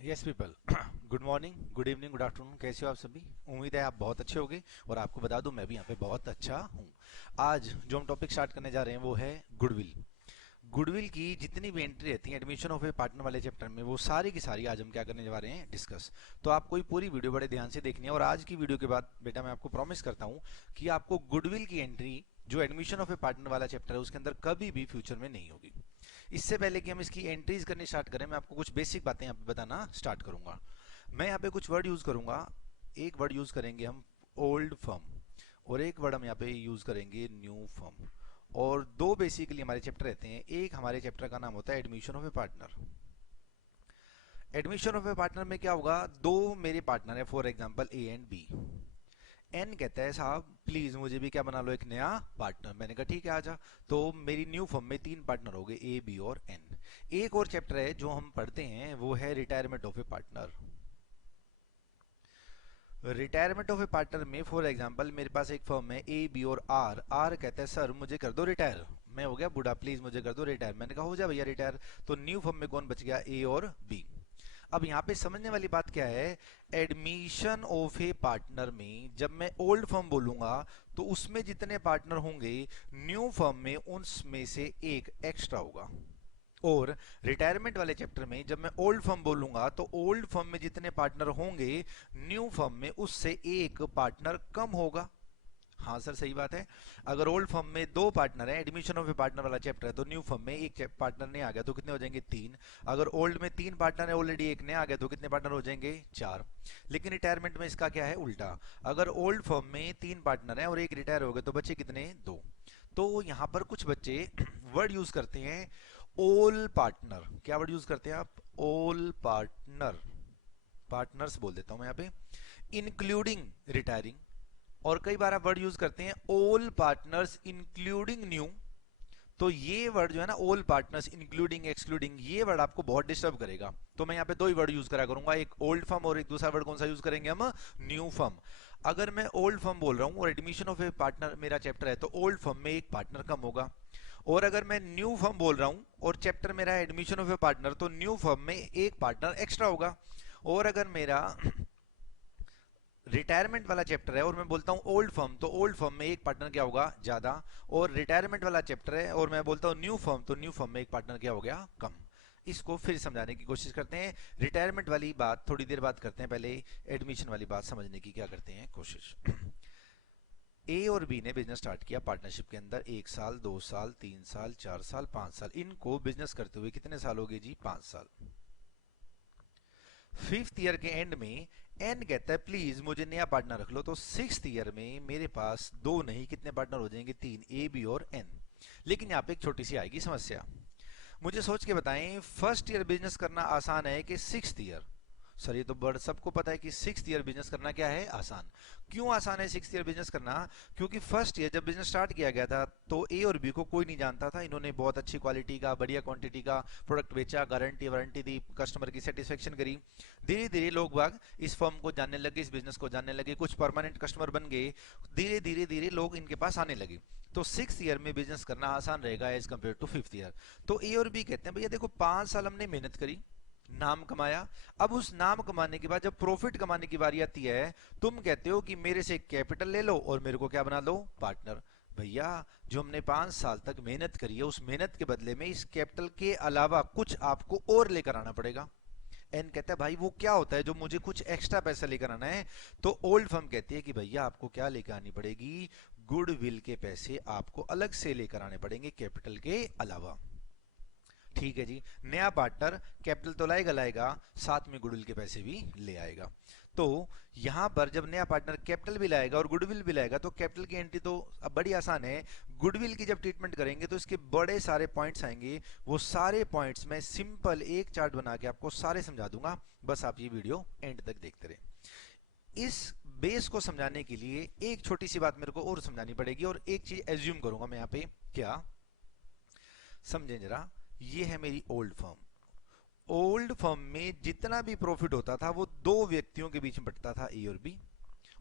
Yes people. Good morning, good evening, good afternoon. कैसे हो आप सभी? उम्मीद है आप बहुत अच्छे होंगे और आपको बता दूं मैं भी यहाँ पे बहुत अच्छा हूँ। आज जो हम टॉपिक स्टार्ट करने जा रहे हैं वो है गुडविल। गुडविल की जितनी भी एंट्री रहती है एडमिशन ऑफ ए पार्टनर वाले चैप्टर में, वो सारी की सारी आज हम क्या करने जा रहे हैं, डिस्कस। तो आपको ये पूरी वीडियो बड़े ध्यान से देखनी है और आज की वीडियो के बाद बेटा मैं आपको प्रॉमिस करता हूँ कि आपको गुडविल की एंट्री जो एडमिशन ऑफ ए पार्टनर वाला चैप्टर है उसके अंदर कभी भी फ्यूचर में नहीं होगी। इससे पहले कि हम इसकी एंट्रीज करनी स्टार्ट करें, मैं आपको कुछ बेसिक बातें यहाँ पे बताना स्टार्ट करूंगा। मैं यहाँ पे कुछ वर्ड यूज करूंगा। एक वर्ड यूज करेंगे हम, ओल्ड फर्म, और एक वर्ड हम यहाँ पे यूज करेंगे, न्यू फर्म। और दो बेसिकली हमारे चैप्टर रहते हैं। एक हमारे चैप्टर का नाम होता है admission of a partner. Admission of a partner में क्या होगा, दो मेरे पार्टनर है, for example A and B. एन कहता है साहब प्लीज मुझे भी क्या बना लो, एक नया पार्टनर। मैंने कहा ठीक है आजा। तो मेरी न्यू फर्म में तीन पार्टनर हो गए, ए बी और एन। एक और चैप्टर है जो हम पढ़ते हैं वो है retirement of a partner. Retirement of a partner में फॉर एग्जांपल मेरे पास एक फर्म है ए बी और आर। आर कहता है सर मुझे कर दो रिटायर, मैं हो गया बूढ़ा, प्लीज मुझे कर दो रिटायर। मैंने कहा हो जा भैया रिटायर। तो न्यू फर्म में कौन बच गया, ए और बी। अब यहाँ पे समझने वाली बात क्या है, एडमिशन ऑफ ए पार्टनर में जब मैं ओल्ड फर्म बोलूंगा तो उसमें जितने पार्टनर होंगे न्यू फर्म में उनमें से एक एक्स्ट्रा होगा। और रिटायरमेंट वाले चैप्टर में जब मैं ओल्ड फर्म बोलूंगा तो ओल्ड फर्म में जितने पार्टनर होंगे न्यू फर्म में उससे एक पार्टनर कम होगा। हाँ सर सही बात है। अगर ओल्ड फर्म में दो पार्टनर है, एडमिशन ऑफ ए पार्टनर वाला चैप्टर है, तो न्यू फर्म में एक पार्टनर ने आ गया तो कितने हो जाएंगे, तीन। अगर ओल्ड में तीन पार्टनर है ऑलरेडी, एक ने आ गया तो कितने पार्टनर हो जाएंगे, चार। लेकिन रिटायरमेंट में इसका क्या है, उल्टा। अगर ओल्ड फर्म में तीन पार्टनर है और एक रिटायर हो गए तो बचे कितने, दो। तो यहां पर कुछ बच्चे वर्ड यूज करते हैं ओल पार्टनर। क्या वर्ड यूज करते हैं आप, ओल पार्टनर। पार्टनर्स बोल देता हूं मैं यहाँ पे, इंक्लूडिंग रिटायरिंग। और कई बार आप वर्ड यूज करते हैं ओल पार्टनर्स इंक्लूडिंग न्यू। तो ये वर्ड जो है ना, ओल पार्टनर्स इंक्लूडिंग एक्सक्लूडिंग, ये वर्ड आपको बहुत डिस्टर्ब करेगा। तो मैं यहाँ पे दो ही वर्ड यूज करा करूंगा, एक ओल्ड फर्म और एक दूसरा वर्ड कौन सा यूज करेंगे हम, न्यू फर्म। अगर मैं ओल्ड फर्म बोल रहा हूँ और एडमिशन ऑफ ए पार्टनर मेरा चैप्टर है तो ओल्ड फर्म में एक पार्टनर कम होगा। और अगर मैं न्यू फर्म बोल रहा हूँ और चैप्टर मेरा एडमिशन ऑफ ए पार्टनर, तो न्यू फर्म में एक पार्टनर एक्स्ट्रा होगा। और अगर मेरा रिटायरमेंट वाला चैप्टर है और मैं बोलता हूँ ओल्ड फर्म, तो ओल्ड फर्म में एक पार्टनर क्या होगा, ज्यादा। और रिटायरमेंट वाला चैप्टर है और मैं बोलता हूँ न्यू फर्म, तो न्यू फर्म में एक पार्टनर क्या हो गया, कम। इसको फिर समझाने की कोशिश करते हैं। रिटायरमेंट वाली बात थोड़ी देर बाद करते हैं, पहले एडमिशन वाली बात समझने की क्या करते हैं कोशिश। ए और बी ने बिजनेस स्टार्ट किया पार्टनरशिप के अंदर, एक साल, दो साल, तीन साल, चार साल, पांच साल। इनको बिजनेस करते हुए कितने साल हो गए जी, पांच साल। फिफ्थ ईयर के एंड में एन कहता है प्लीज मुझे नया पार्टनर रख लो। तो सिक्स्थ ईयर में मेरे पास दो नहीं कितने पार्टनर हो जाएंगे, तीन, ए बी और एन। लेकिन यहाँ पे एक छोटी सी आएगी समस्या। मुझे सोच के बताएं, फर्स्ट ईयर बिजनेस करना आसान है कि सिक्स्थ ईयर? सर ये तो बड़ सबको पता है कि सिक्स्थ ईयर बिजनेस करना क्या है, आसान। क्यों आसान है सिक्स्थ ईयर बिजनेस करना? क्योंकि फर्स्ट ईयर जब बिजनेस स्टार्ट किया गया था तो ए और बी को कोई नहीं जानता था। इन्होंने बहुत अच्छी क्वालिटी का, बढ़िया क्वांटिटी का प्रोडक्ट बेचा, गारंटी वारंटी दी, कस्टमर की सेटिस्फेक्शन करी। धीरे धीरे लोग बाग इस फर्म को जानने लगे, इस बिजनेस को जानने लगे, कुछ परमानेंट कस्टमर बन गए। धीरे धीरे धीरे लोग इनके पास आने लगे। तो सिक्स ईयर में बिजनेस करना आसान रहेगा as compared to fifth year. तो ए और बी कहते हैं भैया देखो 5 साल हमने मेहनत करी, नाम कमाया। अब उस नाम कमाने के बाद जब प्रॉफिट कमाने की बारी आती है, तुम कहते हो कि मेरे से कैपिटल ले लो और मेरे को क्या बना लो, पार्टनर। भैया जो हमने 5 साल तक मेहनत करी है उस मेहनत के बदले में इस कैपिटल के अलावा कुछ आपको और लेकर आना पड़ेगा। एन कहता है भाई वो क्या होता है जो मुझे कुछ एक्स्ट्रा पैसा लेकर आना है? तो ओल्ड फर्म कहती है कि भैया आपको क्या लेकर आनी पड़ेगी, गुडविल के पैसे आपको अलग से लेकर आने पड़ेंगे कैपिटल के अलावा। ठीक है जी, नया पार्टनर कैपिटल तो लाएगा लाएगा, साथ में गुडविल के पैसे भी ले आएगा। तो यहां पर जब नया पार्टनर कैपिटल भी लाएगा और गुडविल भी लाएगा तो कैपिटल की एंट्री तो अब बड़ी आसान है। गुडविल की जब ट्रीटमेंट करेंगे तो इसके बड़े सारे पॉइंट्स आएंगे। वो सारे पॉइंट्स में सिंपल एक चार्ट बना के आपको सारे समझा दूंगा, बस आप ये वीडियो एंड तक देखते रहे। इस बेस को समझाने के लिए एक छोटी सी बात मेरे को और समझानी पड़ेगी और एक चीज एज्यूम करूंगा मैं यहाँ पे, क्या समझें जरा। ये है मेरी ओल्ड फर्म। ओल्ड फर्म में जितना भी प्रॉफिट होता था वो दो व्यक्तियों के बीच में बंटता था, ए और बी।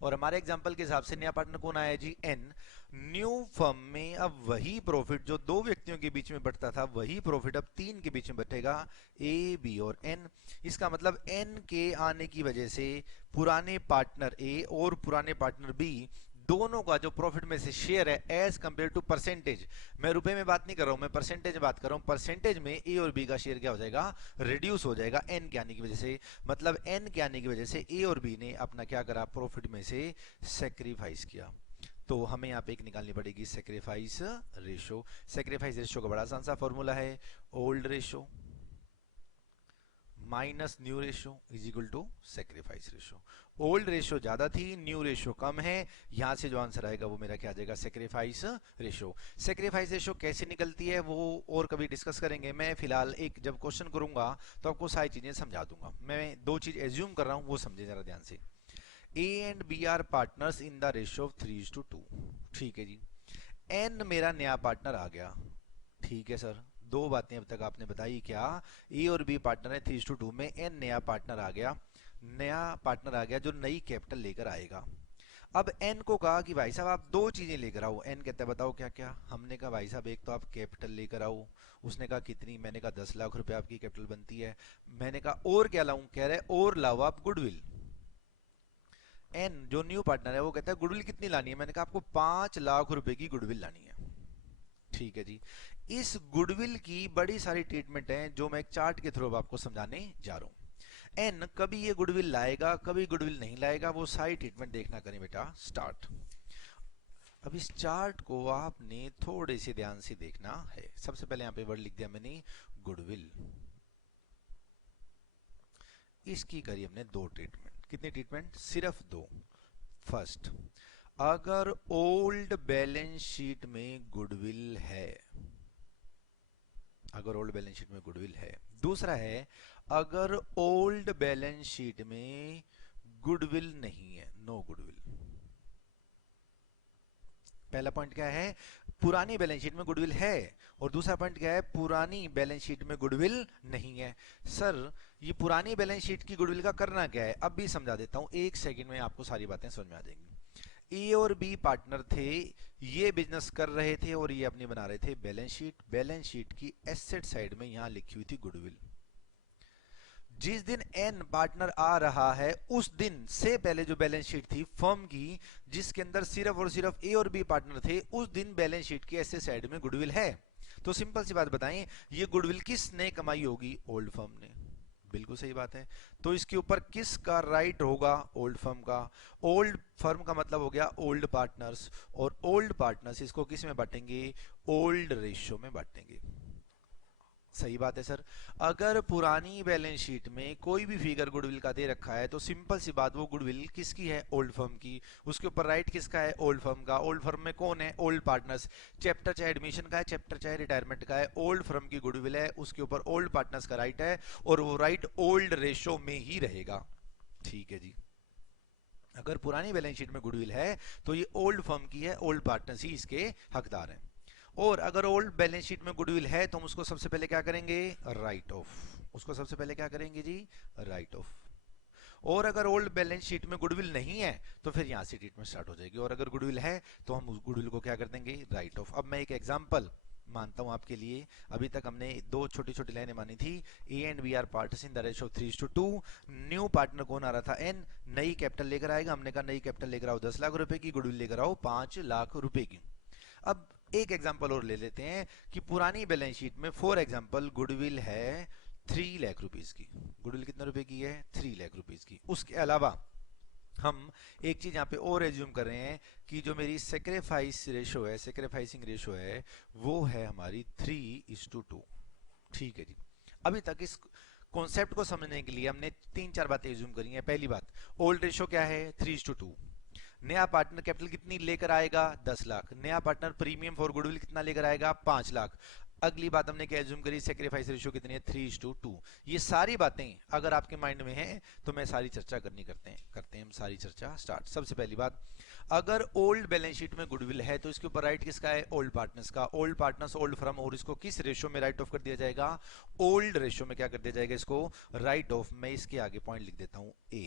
और हमारे एग्जांपल के हिसाब से नया पार्टनर कौन आया जी, एन। न्यू फर्म में अब वही प्रॉफिट जो दो व्यक्तियों के बीच में बंटता था, वही प्रॉफिट अब तीन के बीच में बंटेगा, ए बी और एन। इसका मतलब एन के आने की वजह से पुराने पार्टनर ए और पुराने पार्टनर बी दोनों का जो प्रॉफिट में से शेयर है एज कंपेयर टू परसेंटेज, मैं रुपए में बात नहीं कर रहा हूं, मैं परसेंटेज बात कर रहा हूं, परसेंटेज में ए और बी का शेयर क्या हो जाएगा, रिड्यूस हो जाएगा एन के आने की वजह से। मतलब एन के आने की वजह से ए और बी ने अपना क्या करा, प्रॉफिट में से सेक्रीफाइस किया। तो हमें यहाँ पे एक निकालनी पड़ेगी सेक्रीफाइस रेशो। सेक्रीफाइस रेशो का बड़ा आसान सा फॉर्मूला है, old ratio minus new ratio is equal to sacrifice ratio. Old ratio ज्यादा थी, न्यू रेशो कम है, यहां से जो आंसर आएगा वो मेरा क्या आ जाएगा, सेक्रीफाइस रेशो। सेक्रीफाइस रेशो कैसे निकलती है वो और कभी डिस्कस करेंगे, मैं फिलहाल एक जब क्वेश्चन करूंगा तो आपको सारी चीजें समझा दूंगा। मैं दो चीज एज्यूम कर रहा हूं, वो समझे जरा ध्यान से। A and B are partners in the ratio of 3:2। ठीक है जी, एन मेरा नया पार्टनर आ गया। ठीक है सर, दो बातें अब तक आपने बताई, क्या ए और बी पार्टनर है 3:2 में, एन नया पार्टनर आ गया, नया पार्टनर आ गया जो नई कैपिटल लेकर आएगा। अब एन को कहा कि भाई साहब आप दो चीजें लेकर आओ, एन कहता है बताओ क्या क्या। हमने कहा भाई साहब एक तो आप कैपिटल लेकर आओ, उसने कहा कितनी, मैंने कहा 10 लाख रुपए आपकी कैपिटल बनती है। मैंने कहा और क्या लाऊं, कह रहे और लाओ आप गुडविल। एन जो न्यू पार्टनर है वो कहता है गुडविल कितनी लानी है, मैंने कहा आपको 5 लाख रुपए की गुडविल लानी है। ठीक है जी, इस गुडविल की बड़ी सारी ट्रीटमेंट है जो मैं एक चार्ट के थ्रू आपको समझाने जा रहा हूं। एन कभी ये गुडविल लाएगा, कभी गुडविल नहीं लाएगा, वो सारी ट्रीटमेंट देखना करें बेटा स्टार्ट। अब इस चार्ट को आपने थोड़े से ध्यान से देखना है। सबसे पहले यहां पे वर्ड लिख दिया मैंने गुडविल, इसकी करी हमने दो ट्रीटमेंट। कितनी ट्रीटमेंट, सिर्फ दो। फर्स्ट, अगर ओल्ड बैलेंस शीट में गुडविल है, अगर ओल्ड बैलेंस शीट में गुडविल है। दूसरा है अगर ओल्ड बैलेंस शीट में गुडविल नहीं है, नो गुडविल। पहला पॉइंट क्या है, पुरानी बैलेंस शीट में गुडविल है, और दूसरा पॉइंट क्या है, पुरानी बैलेंस शीट में गुडविल नहीं है। सर ये पुरानी बैलेंस शीट की गुडविल का करना क्या है, अब भी समझा देता हूं, एक सेकंड में आपको सारी बातें समझ में आ जाएंगी। ए और बी पार्टनर थे, ये बिजनेस कर रहे थे और ये अपनी बना रहे थे बैलेंस शीट। बैलेंस शीट की एसेट साइड में यहां लिखी हुई थी गुडविल। जिस दिन एन पार्टनर आ रहा है उस दिन से पहले जो बैलेंस शीट थी फर्म की, जिसके अंदर सिर्फ और सिर्फ ए और बी पार्टनर थे, उस दिन बैलेंस शीट की एसेट साइड में गुडविल है। तो सिंपल सी बात बताएं, ये गुडविल किसने कमाई होगी, ओल्ड फर्म ने। बिल्कुल सही बात है। तो इसके ऊपर किसका राइट होगा, ओल्ड फर्म का। ओल्ड फर्म का मतलब हो गया ओल्ड पार्टनर्स, और ओल्ड पार्टनर्स इसको किस में बांटेंगे, ओल्ड रेशियो में बांटेंगे। सही बात है सर। अगर पुरानी बैलेंस शीट में कोई भी फिगर गुडविल का दे रखा है तो सिंपल सी बात, वो गुडविल किसकी है, ओल्ड फर्म की। उसके ऊपर राइट किसका है, ओल्ड फर्म का। ओल्ड फर्म में कौन है, ओल्ड पार्टनर्स। चैप्टर चाहे एडमिशन का है, चैप्टर चाहे रिटायरमेंट का है, ओल्ड फर्म की गुडविल है, उसके ऊपर ओल्ड पार्टनर्स का राइट है, और वो राइट ओल्ड रेशो में ही रहेगा। ठीक है जी, अगर पुरानी बैलेंस शीट में गुडविल है तो ये ओल्ड फर्म की है, ओल्ड पार्टनर्स ही इसके हकदार हैं। और अगर ओल्ड बैलेंस शीट में गुडविल है तो हम उसको सबसे पहले क्या करेंगे, राइट ऑफ। उसको सबसे पहले क्या करेंगे जी, राइट ऑफ। और अगर ओल्ड बैलेंस शीट में गुडविल नहीं है तो फिर यहां से ट्रीटमेंट स्टार्ट हो जाएगी, और अगर गुडविल है तो हम उस गुडविल को क्या कर देंगे, राइट ऑफ। अब मैं एक एग्जांपल मानता हूं आपके लिए। अभी तक हमने दो छोटी छोटी लाइनें मानी थी, A and B are partners in the ratio of 3:2। New partner कौन आ रहा था, एन। नई कैपिटल लेकर आएगा, हमने कहा नई कैपिटल लेकर आओ 10 लाख रुपए की, गुडविल लेकर आओ 5 लाख रुपए की। अब एक एग्जांपल और ले लेते हैं कि पुरानी बैलेंस शीट में फॉर एग्जांपल गुडविल है 3 लाख रुपीस की। गुडविल कितने रुपए की है, 3 लाख रुपीस की। उसके अलावा हम एक चीज यहां पे और एज्यूम कर रहे हैं कि जो मेरी सेक्रीफाइस रेशो है, सेक्रीफाइसिंग रेशो है, वो है हमारी 3:2। ठीक है जी, अभी तक इस कॉन्सेप्ट को समझने के लिए हमने 3-4 बातें एज्यूम करी हैं। पहली बात, ओल्ड रेशो क्या है, 3:2। नया पार्टनर कैपिटल कितनी लेकर आएगा, 10 लाख। नया पार्टनर प्रीमियम फॉर गुडविल कितना लेकर आएगा, 5 लाख। अगली बात हमने क्या एज्यूम करी, सेक्रीफाइस रेशियो कितनी है, 3:2। ये सारी बातें अगर आपके माइंड में है तो मैं सारी चर्चा करते हैं हम सारी चर्चा स्टार्ट। सबसे पहली बात, अगर ओल्ड बैलेंस शीट में गुडविल है तो इसके ऊपर राइट किसका है, ओल्ड पार्टनर्स का। ओल्ड पार्टनर्स ओल्ड फर्म, और इसको किस रेशियो में राइट ऑफ कर दिया जाएगा, ओल्ड रेशियो में क्या कर दिया जाएगा, इसको राइट ऑफ। मैं इसके आगे पॉइंट लिख देता हूं ए।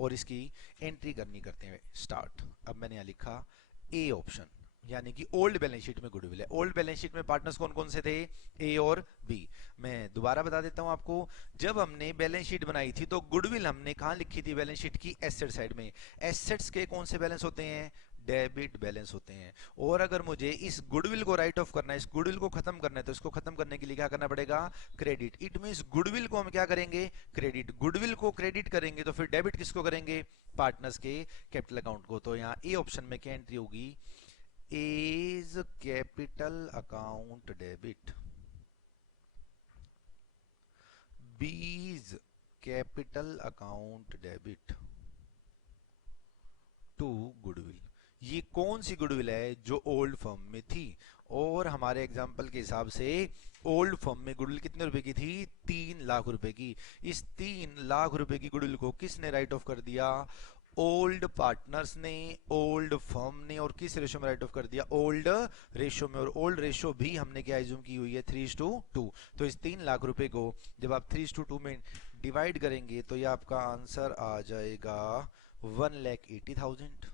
और इसकी एंट्री करते हैं स्टार्ट। अब मैंने यहाँ लिखा ए ऑप्शन, यानी कि ओल्ड बैलेंस शीट में गुडविल है। ओल्ड बैलेंस शीट में पार्टनर्स कौन कौन से थे, ए और बी। मैं दोबारा बता देता हूं आपको, जब हमने बैलेंस शीट बनाई थी तो गुडविल हमने कहां लिखी थी बैलेंस शीट की, एसेट साइड में। एसेट्स के कौन से बैलेंस होते हैं, डेबिट बैलेंस होते हैं। और अगर मुझे इस गुडविल को राइट ऑफ करना है, इस गुडविल को खत्म करना है, तो इसको खत्म करने के लिए क्या करना पड़ेगा, क्रेडिट। इट मींस गुडविल को हम क्या करेंगे, क्रेडिट। गुडविल को क्रेडिट करेंगे तो फिर डेबिट किसको करेंगे, पार्टनर्स के कैपिटल अकाउंट को। तो यहाँ ए ऑप्शन में क्या एंट्री होगी, is capital account debit, B is capital account debit to goodwill। ये कौन सी गुडविल है, जो ओल्ड फर्म में थी। और हमारे एग्जांपल के हिसाब से ओल्ड फर्म में गुडविल कितने रुपए की थी, 3 लाख रुपए की। इस 3 लाख रुपए की गुडविल को किसने राइट ऑफ कर दिया, ओल्ड पार्टनर्स ने, ओल्ड फर्म ने। और किस रेशो में राइट ऑफ कर दिया, ओल्ड रेशो में। और ओल्ड रेशो भी हमने क्या एज्यूम की हुई है, 3:2। तो इस 3 लाख रुपए को जब आप 3:2 में डिवाइड करेंगे तो ये आपका आंसर आ जाएगा 1,80,000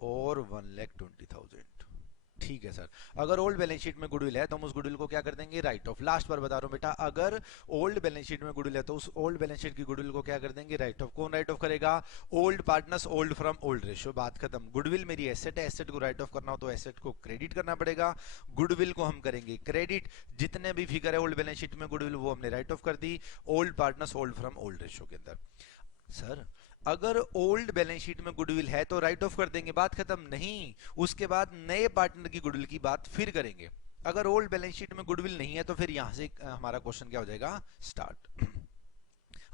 और 1,20,000। ठीक है सर, अगर ओल्ड बैलेंस शीट में गुडविल है तो हम उस गुडविल को क्या कर देंगे, राइट ऑफ। लास्ट बार बता रहा हूं बेटा, अगर ओल्ड बैलेंस शीट में गुडविल है तो उस ओल्ड बैलेंस शीट की गुडविल को क्या कर देंगे, राइट ऑफ। कौन राइट ऑफ करेगा, old partners, old from old ratio. बात खत्म। गुडविल मेरी एसेट है, एसेट को राइट ऑफ करना हो तो एसेट को क्रेडिट करना पड़ेगा, गुडविल को हम करेंगे क्रेडिट। जितने भी फिगर है ओल्ड बैलेंस शीट में गुडविल वो हमने राइट ऑफ कर दी, old partners, old from old ratio के अंदर। सर अगर ओल्ड बैलेंस शीट में गुडविल है तो राइट ऑफ कर देंगे, बात खत्म। नहीं, उसके बाद नए पार्टनर की गुडविल की बात फिर करेंगे। अगर ओल्ड बैलेंस शीट में गुडविल नहीं है तो फिर यहां से हमारा क्वेश्चन क्या हो जाएगा, स्टार्ट।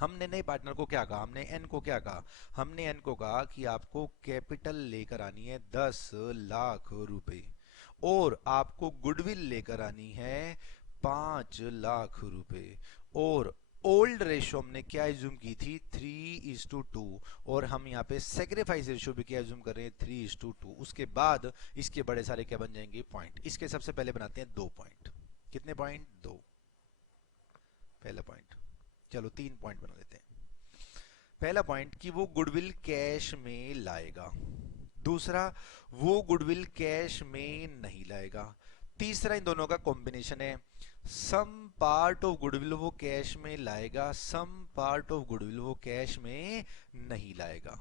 हमने नए पार्टनर को क्या कहा, हमने एन को क्या कहा, हमने एन को कहा कि आपको कैपिटल लेकर आनी है 10 लाख रुपए और आपको गुडविल लेकर आनी है 5 लाख रुपए। और ओल्ड रेशो हमने क्या एज्यूम की थी, 3:2। और हम यहाँ पे सेक्रीफाइस रेशो भी क्या एज्यूम कर रहे हैं, 3:2। उसके बाद इसके बड़े सारे क्या बन जाएंगे, पॉइंट। इसके सबसे पहले बनाते हैं 2 पॉइंट। कितने पॉइंट, 2। पहला पॉइंट, चलो 3 पॉइंट बना लेते हैं। पहला पॉइंट कि वो गुडविल कैश में लाएगा, दूसरा वो गुडविल कैश में नहीं लाएगा, तीसरा इन दोनों का कॉम्बिनेशन है, सम पार्ट ऑफ गुडविल वो कैश में लाएगा, सम पार्ट ऑफ गुडविल वो कैश में नहीं लाएगा।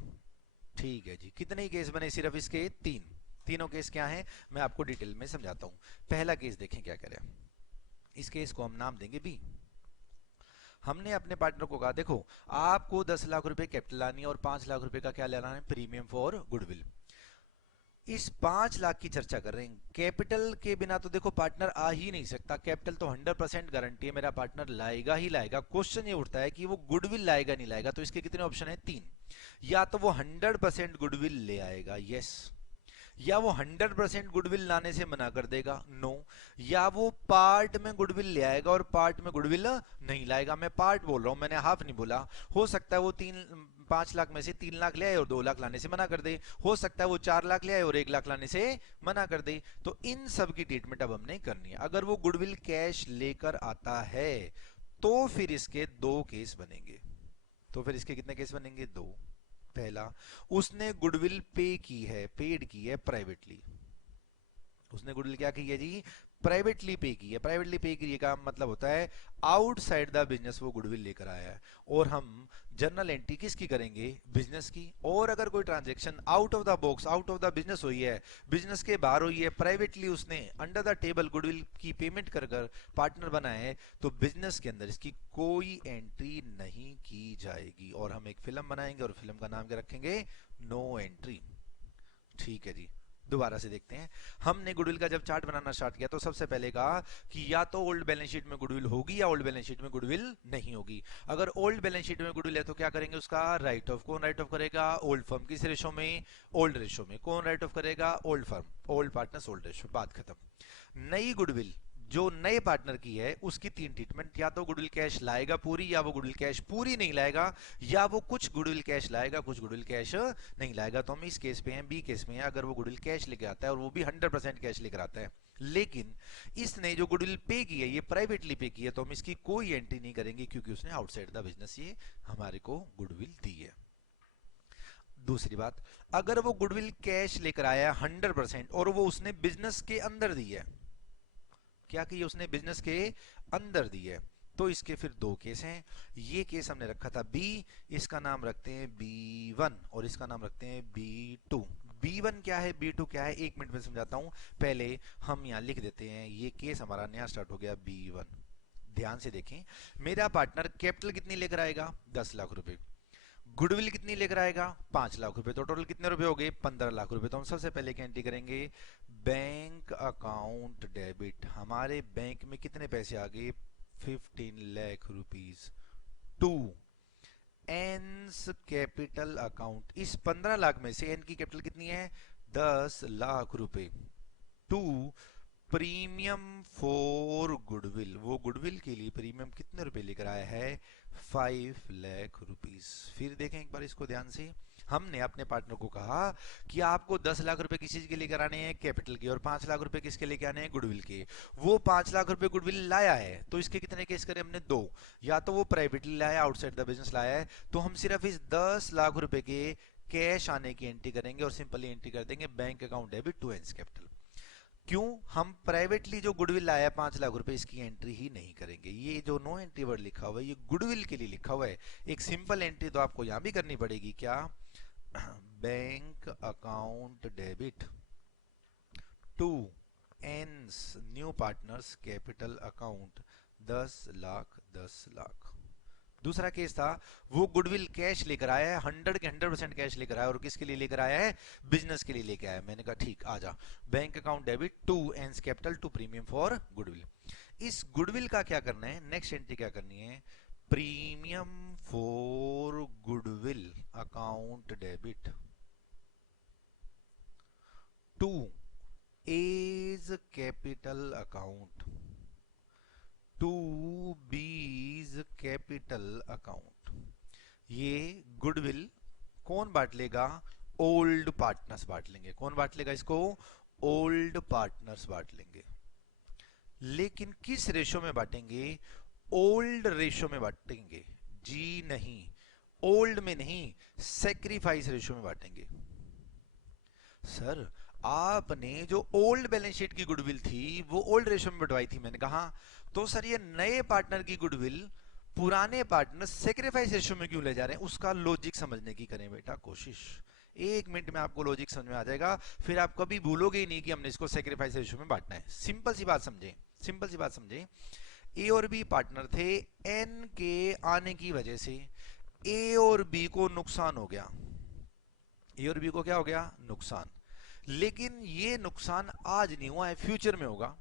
ठीक है जी, कितने केस बने सिर्फ इसके, 3। तीनों केस क्या हैं मैं आपको डिटेल में समझाता हूं। पहला केस देखें क्या करें, इस केस को हम नाम देंगे बी। हमने अपने पार्टनर को कहा देखो आपको 10 लाख रुपए कैपिटल लानी है और 5 लाख रुपए का क्या लेना है, प्रीमियम फॉर गुडविल। इस 5 लाख की चर्चा कर रहे हैं, कैपिटल के बिना तो देखो पार्टनर आ ही नहीं सकता। कैपिटल तो 100% गारंटी है मेरा पार्टनर लाएगा ही लाएगा। क्वेश्चन ये उठता है कि वो गुडविल लाएगा नहीं लाएगा। तो इसके कितने ऑप्शन है, 3। या तो वो 100% गुडविल ले आएगा, यस, या वो 100% गुडविल लाने से मना कर देगा, नो, या वो पार्ट में गुडविल ले आएगा और पार्ट में गुडविल नहीं लाएगा। मैं पार्ट बोल रहा हूं, मैंने हाफ नहीं बोला। हो सकता है वो 5 लाख में से 3 लाख ले आए और 2 लाख लाने से मना कर दे, हो सकता है वो 4 लाख ले आए और 1 लाख लाने से मना कर दे। तो इन सब की ट्रीटमेंट अब हमने करनी है। अगर वो गुडविल कैश लेकर आता है तो फिर इसके 2 केस बनेंगे। तो फिर इसके कितने केस बनेंगे, 2। पहला, उसने गुडविल पे की है, पेड की है प्राइवेटली। उसने गुडविल क्या की है जी, प्राइवेटली पे की है। प्राइवेटली पे की का मतलब होता है आउटसाइड द बिजनेस वो गुडविल लेकर आया है। और हम जर्नल एंट्री किसकी करेंगे, बिजनेस की। और अगर कोई transaction out of the box, out of the business हुई है, बिजनेस के बाहर हुई है, प्राइवेटली उसने अंडर द टेबल गुडविल की पेमेंट कर कर पार्टनर बना है, तो बिजनेस के अंदर इसकी कोई एंट्री नहीं की जाएगी। और हम एक फिल्म बनाएंगे और फिल्म का नाम क्या रखेंगे, नो एंट्री। ठीक है जी, दोबारा से देखते हैं। हमने गुडविल का जब चार्ट बनाना स्टार्ट किया तो सबसे पहले कहा कि या तो ओल्ड बैलेंस शीट में गुडविल होगी या ओल्ड बैलेंस शीट में गुडविल नहीं होगी। अगर ओल्ड बैलेंस शीट में गुडविल है तो क्या करेंगे, उसका राइट ऑफ। कौन राइट ऑफ करेगा, ओल्ड फर्म। किस रेशो में, ओल्ड रेशो में। कौन राइट ऑफ करेगा, old firm, old partners, old ratio. बात खत्म। नई गुडविल जो नए पार्टनर की है उसकी 3 ट्रीटमेंट, या तो गुडविल कैश लाएगा पूरी, या वो गुडविल कैश पूरी नहीं लाएगा, या वो कुछ गुडविल कैश लाएगा, कुछ गुडविल कैश नहीं लाएगा। तो हम इस केस पे हैं, बी केस में है। अगर वो गुडविल कैश लेकर आता है और वो भी 100% कैश लेकर आता है लेकिन इसने जो गुडविल पे की है ये प्राइवेटली पे की है, तो हम इसकी कोई एंट्री नहीं करेंगे क्योंकि उसने आउटसाइड द बिजनेस ये हमारे को गुडविल दी है। दूसरी बात, अगर वो गुडविल कैश लेकर आया 100% और वो उसने बिजनेस के अंदर दी है, क्या कि उसने बिजनेस के अंदर दी है, तो इसके फिर दो केस हैं। ये केस हमने रखा था बी, इसका नाम रखते हैं B1 और इसका नाम रखते हैं B2। B1 क्या है, B2 क्या है, एक मिनट में समझाता हूं। पहले हम यहां लिख देते हैं, ये केस हमारा नया स्टार्ट हो गया B1। ध्यान से देखें, मेरा पार्टनर कैपिटल कितनी लेकर आएगा, 10 लाख रुपए, गुडविल कितनी लेकर आएगा, 5 लाख रुपए, तो टोटल कितने रुपए हो गए, 15 लाख रुपए। तो हम सबसे पहले क्या एंट्री करेंगे, बैंक अकाउंट डेबिट, हमारे बैंक में कितने पैसे आ गए, 15 lakh rupees, to N's capital account, इस 15 लाख में से एन की कैपिटल कितनी है, 10 लाख रुपए, टू प्रीमियम फॉर गुडविल, वो गुडविल के लिए प्रीमियम कितने रुपए लेकर आया है, 5 लाख रुपीस। फिर देखें एक बार इसको ध्यान से, हमने अपने पार्टनर को कहा कि आपको 10 लाख रुपए किस चीज के लेकर आने हैं, कैपिटल के, और 5 लाख रुपए किसके लेकर आने हैं, गुडविल के। वो 5 लाख रुपए गुडविल लाया है, तो इसके कितने केस करे हमने, दो। या तो वो प्राइवेटली लाया, आउटसाइड द बिजनेस लाया है, तो हम सिर्फ इस 10 लाख रुपए के कैश आने की एंट्री करेंगे और सिंपली एंट्री कर देंगे bank account debit to N's capital. क्यों, हम प्राइवेटली जो गुडविल लाया 5 लाख रुपए, इसकी एंट्री ही नहीं करेंगे। ये जो नो एंट्री वर्ड लिखा हुआ है ये गुडविल के लिए लिखा हुआ है। एक सिंपल एंट्री तो आपको यहां भी करनी पड़ेगी, क्या, bank account debit to N's new partners capital account 10 lakh 10 lakh. दूसरा केस था, वो गुडविल कैश लेकर आया है, 100 के 100% कैश लेकर आया, और किसके लिए लेकर आया है, बिजनेस के लिए लेकर आया। मैंने कहा ठीक, आ जा, bank account debit to N's capital to premium for goodwill. इस गुडविल का क्या करना है, नेक्स्ट एंट्री क्या करनी है, premium for goodwill account debit to A's capital account to B's capital account. ये गुडविल कौन बांट लेगा, ओल्ड पार्टनर्स बांट लेंगे। कौन बांट लेगा इसको, ओल्ड पार्टनर्स बांट लेंगे। लेकिन किस रेशो में बांटेंगे, ओल्ड रेशो में बांटेंगे, जी नहीं, ओल्ड में नहीं, सेक्रीफाइस रेशो में बांटेंगे। सर आपने जो ओल्ड बैलेंस शीट की गुडविल थी वो ओल्ड रेशो में बंटवाई थी, मैंने कहा तो सर ये नए पार्टनर की गुडविल पुराने पार्टनर सेक्रीफाइस रेशो में क्यों ले जा रहे हैं, उसका लॉजिक समझने की करें बेटा कोशिश। एक मिनट में आपको लॉजिक समझ में आ जाएगा, फिर आप कभी भूलोगे ही नहीं कि हमने इसको सेक्रीफाइस रेशो में बांटना है। सिंपल सी बात समझे, सिंपल सी बात समझे, ए और बी पार्टनर थे, एन के आने की वजह से ए और बी को नुकसान हो गया, ए और बी को क्या हो गया, नुकसान। लेकिन ये नुकसान आज नहीं हुआ है, फ्यूचर में होगा।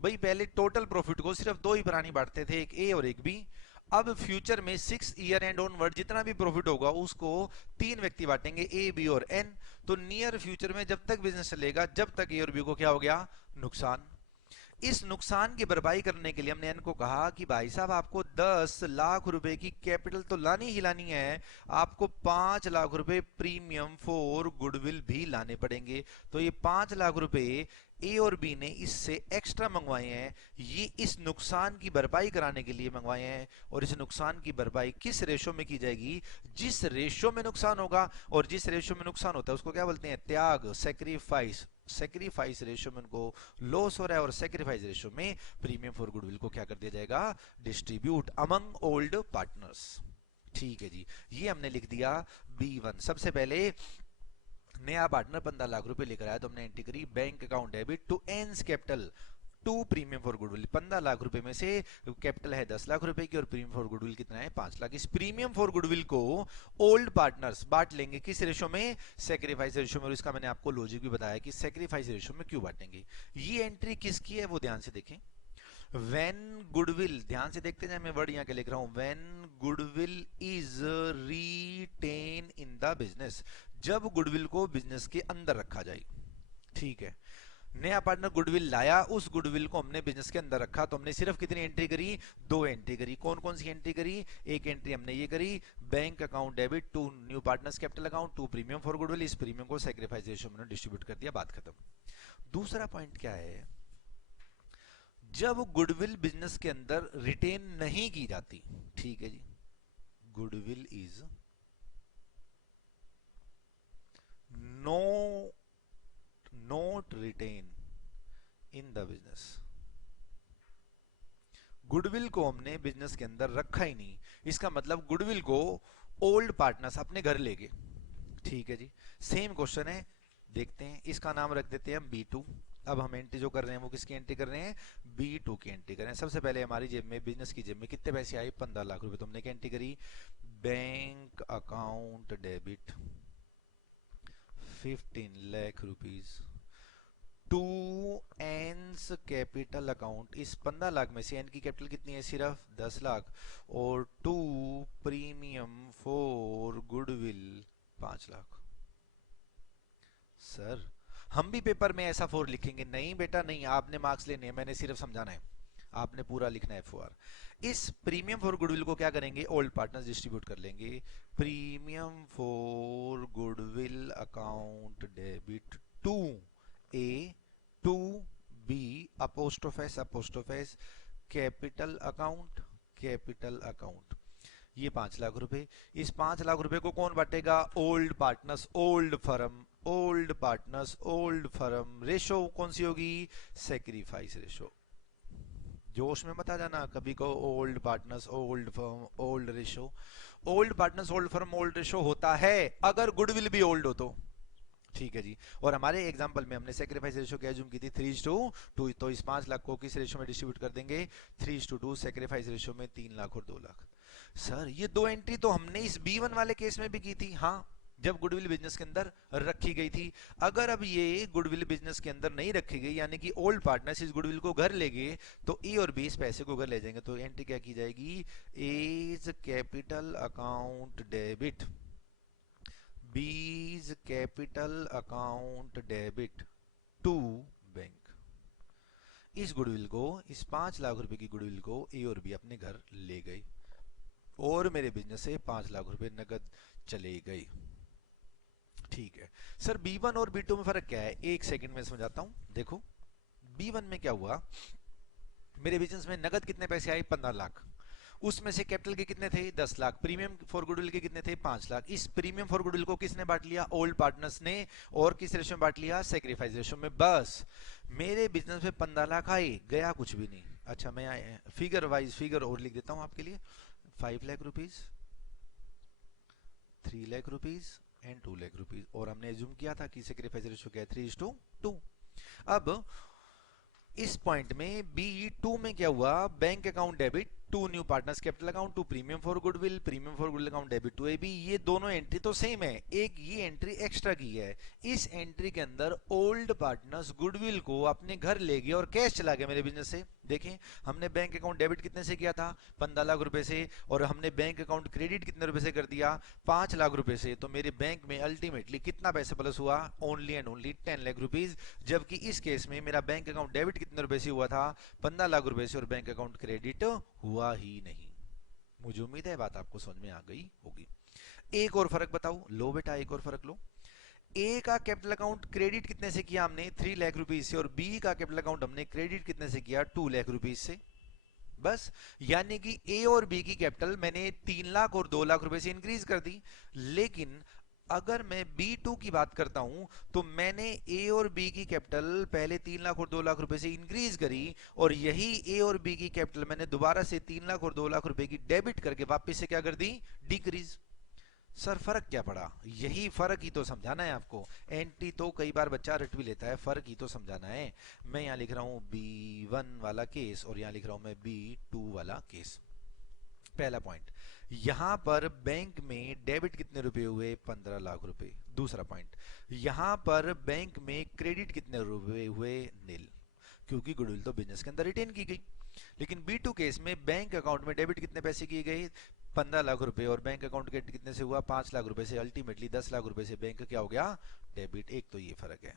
भाई पहले टोटल प्रॉफिट को सिर्फ दो ही प्राणी बांटते थे, एक ए और एक बी। अब फ्यूचर में 6 ईयर एंड ऑनवर्ड जितना भी प्रॉफिट होगा उसको 3 व्यक्ति बांटेंगे, ए बी और एन। तो नियर फ्यूचर में जब तक बिजनेस चलेगा, जब तक ए और बी को क्या हो गया, नुकसान। इस नुकसान की भरपाई करने के लिए हमने इनको कहा कि भाई साहब आपको 10 लाख रुपए की कैपिटल तो लानी ही लानी है, आपको 5 लाख रुपए प्रीमियम फॉर गुडविल भी लाने पड़ेंगे। तो ये 5 लाख रुपए ए और बी ने इससे एक्स्ट्रा मंगवाए हैं, ये इस नुकसान की भरपाई कराने के लिए मंगवाए हैं। और इस नुकसान की भरपाई किस रेशो में की जाएगी, जिस रेशो में नुकसान होगा, और जिस रेशो में नुकसान होता है उसको क्या बोलते हैं, त्याग, सेक्रीफाइस। सेक्रीफाइस रेशो में उनको लॉस हो रहा है और सेक्रीफाइस रेशो में प्रीमियम फॉर गुडविल को क्या कर दिया जाएगा, डिस्ट्रीब्यूट अमंग ओल्ड पार्टनर्स। ठीक है जी, ये हमने लिख दिया B1। सबसे पहले नया पार्टनर 15 लाख रुपए लेकर आया, तो हमने एंट्री करी bank account debit to N's capital to premium for goodwill. 15 lakh रुपए में से कैपिटल है 10 लाख रुपए की और प्रीमियम फॉर गुडविल कितना है, 5 लाख। इस प्रीमियम फॉर गुडविल को ओल्ड पार्टनर्स बांट लेंगे, किस रेशो में, सेक्रीफाइस रेशो में। और इसका मैंने आपको लॉजिक भी बताया कि सेक्रीफाइस रेशो में क्यों बांटेंगे। ये एंट्री किसकी है वो ध्यान से देखें, व्हेन गुडविल, ध्यान से देखते जाए, मैं वर्ड यहां के लिख रहा हूं, when goodwill is retain in the business, जब गुडविल को बिजनेस के अंदर रखा जाए। ठीक है, नया पार्टनर गुडविल लाया, उस गुडविल को हमने बिजनेस के अंदर रखा, तो हमने सिर्फ कितनी एंट्री करी, 2 एंट्री करी। कौन कौन सी एंट्री करी, एक एंट्री हमने ये करी, bank account debit to new partners capital account to premium for goodwill. इस प्रीमियम को सेक्रीफाइस रेशो में डिस्ट्रीब्यूट कर दिया, बात खत्म। दूसरा पॉइंट क्या है, जब गुडविल बिजनेस के अंदर रिटेन नहीं की जाती, ठीक है जी, goodwill is no not retained in the business, goodwill को हमने बिजनेस के अंदर रखा ही नहीं, इसका मतलब गुडविल को ओल्ड पार्टनर्स अपने घर ले गए, ठीक है जी। सेम क्वेश्चन है, देखते हैं, इसका नाम रख देते हैं हम B2। अब हम एंट्री जो कर रहे हैं वो किसकी एंट्री कर रहे हैं, B2 की एंट्री कर रहे हैं। सबसे पहले हमारी जेब में, बिजनेस की जेब में कितने पैसे आए, 15 लाख रुपए। तो हमने क्या एंट्री करी, bank account debit 15 lakh rupees to N's capital account. इस 15 लाख में से एन की कैपिटल कितनी है, सिर्फ 10 लाख, और to premium for goodwill 5 lakh. Sir हम भी पेपर में ऐसा फोर लिखेंगे? नहीं बेटा नहीं, आपने मार्क्स लेने हैं, मैंने सिर्फ समझाना है, आपने पूरा लिखना है FOR। इस प्रीमियम फॉर गुडविल को क्या करेंगे, ओल्ड पार्टनर्स डिस्ट्रीब्यूट कर लेंगे। Premium for goodwill account debit to A to B apostrophes capital account, ये 5 लाख रुपए। इस 5 लाख रुपए को कौन बांटेगा, old partners, old firm. Ratio कौन सी होगी, सेक्रीफाइस रेशो। जोश में मत आ जाना कभी को, old partners old firm old ratio. Old partners old firm old ratio होता है अगर गुडविल भी ओल्ड हो तो, ठीक है जी। और हमारे एग्जांपल में हमने सेक्रीफाइस रेशो क्या जूम की थी, 3:2। तो इस 5 लाख को किस रेशो में डिस्ट्रीब्यूट कर देंगे, 3:2। सेक्रीफाइस रेशो में 3 लाख और 2 लाख। सर ये दो एंट्री तो हमने इस B1 वाले केस में भी की थी, हाँ, जब गुडविल बिजनेस के अंदर रखी गई थी। अगर अब ये गुडविल बिजनेस के अंदर नहीं रखी गई, यानी कि ओल्ड पार्टनर्स इस गुडविल को घर ले गए, तो E और B इस पैसे को घर ले जाएंगे। तो एंट्री क्या की जाएगी, A's capital account debit, B's capital account debit to bank. इस गुडविल को, इस 5 लाख रुपए की गुडविल को ए और बी अपने घर ले गए और मेरे बिजनेस से 5 लाख रुपए नगद चले गए, ठीक है। सर B1 और B2 में फर्क क्या है, एक सेकंड में समझाता हूं। देखो B1 में क्या हुआ, मेरे बिजनेस में नगद कितने पैसे आए, 15 लाख। उसमें से कैपिटल के कितने थे, 10 लाख। प्रीमियम फॉर गुडविल के कितने थे, 5 लाख। इस प्रीमियम फॉर गुडविल को किसने बांट लिया, ओल्ड पार्टनर्स ने। और किस रेशो में बांट लिया, सेक्रीफाइस रेशो में। बस मेरे बिजनेस में 15 लाख आए, गया कुछ भी नहीं। अच्छा मैं फिगर वाइज फिगर और लिख देता हूं आपके लिए, 5 lakh rupees, 3 lakh rupees and 2 lakh rupees. और हमने एज्यूम किया था कि सेक्रीफाइस रेशो क्या है, 3:2। अब इस पॉइंट में B2 में क्या हुआ, bank account debit to new partners capital account to premium for goodwill account debit to AB। ये दोनों एंट्री तो सेम है, एक ये एंट्री एक्स्ट्रा की है। इस एंट्री के अंदर ओल्ड पार्टनर्स गुडविल को अपने घर ले गए और कैश चला गया मेरे बिजनेस से। देखें हमने बैंक अकाउंट डेबिट कितने से किया था, 15 लाख रुपए से, और हमने बैंक अकाउंट क्रेडिट कितने रुपए से कर दिया, 5 लाख रुपए से। तो मेरे बैंक में अल्टीमेटली कितना पैसा प्लस हुआ, only and only 10 lakh rupees. जबकि इस केस में मेरा बैंक अकाउंट डेबिट कितने रुपए से हुआ था, 15 लाख रुपए से, और बैंक अकाउंट क्रेडिट हुआ ही नहीं। मुझे उम्मीद है बात आपको समझ में आ गई होगी। एक और फर्क बताओ, लो बेटा एक और फर्क लो। ए का कैपिटल अकाउंट क्रेडिट कितने से किया हमने, 3 लाख रुपीज से, और बी का कैपिटल अकाउंट हमने क्रेडिट कितने से किया, 2 लाख रुपीज से। बस यानी कि ए और बी की कैपिटल मैंने 3 लाख और 2 लाख रुपए से इंक्रीज कर दी। लेकिन अगर मैं B2 की बात करता हूं तो मैंने ए और बी की कैपिटल पहले 3 लाख और 2 लाख रुपए से इंक्रीज करी, और यही ए और बी की कैपिटल मैंने दोबारा से 3 लाख और 2 लाख रुपए की डेबिट करके वापस से क्या कर दी, डिक्रीज। सर फर्क क्या पड़ा, यही फर्क ही तो समझाना है आपको। एंट्री तो कई बार बच्चा रट भी लेता है, फर्क ही तो समझाना है। मैं यहां लिख रहा हूं B1 वाला केस और यहां लिख रहा हूं मैं B2 वाला केस। पहला पॉइंट, यहां पर बैंक में डेबिट कितने रुपए हुए, 15 लाख रुपए। दूसरा पॉइंट, यहां पर बैंक में क्रेडिट कितने रुपए हुए, नील, क्योंकि गुडविल तो बिजनेस के अंदर रिटेन की गई। लेकिन B2 केस में बैंक अकाउंट में डेबिट कितने पैसे किए गए, 15 लाख रुपए, और बैंक अकाउंट क्रेडिट कितने से हुआ, 5 लाख रुपए से। अल्टीमेटली 10 लाख रुपए से बैंक क्या हो गया, डेबिट। एक तो ये फर्क है,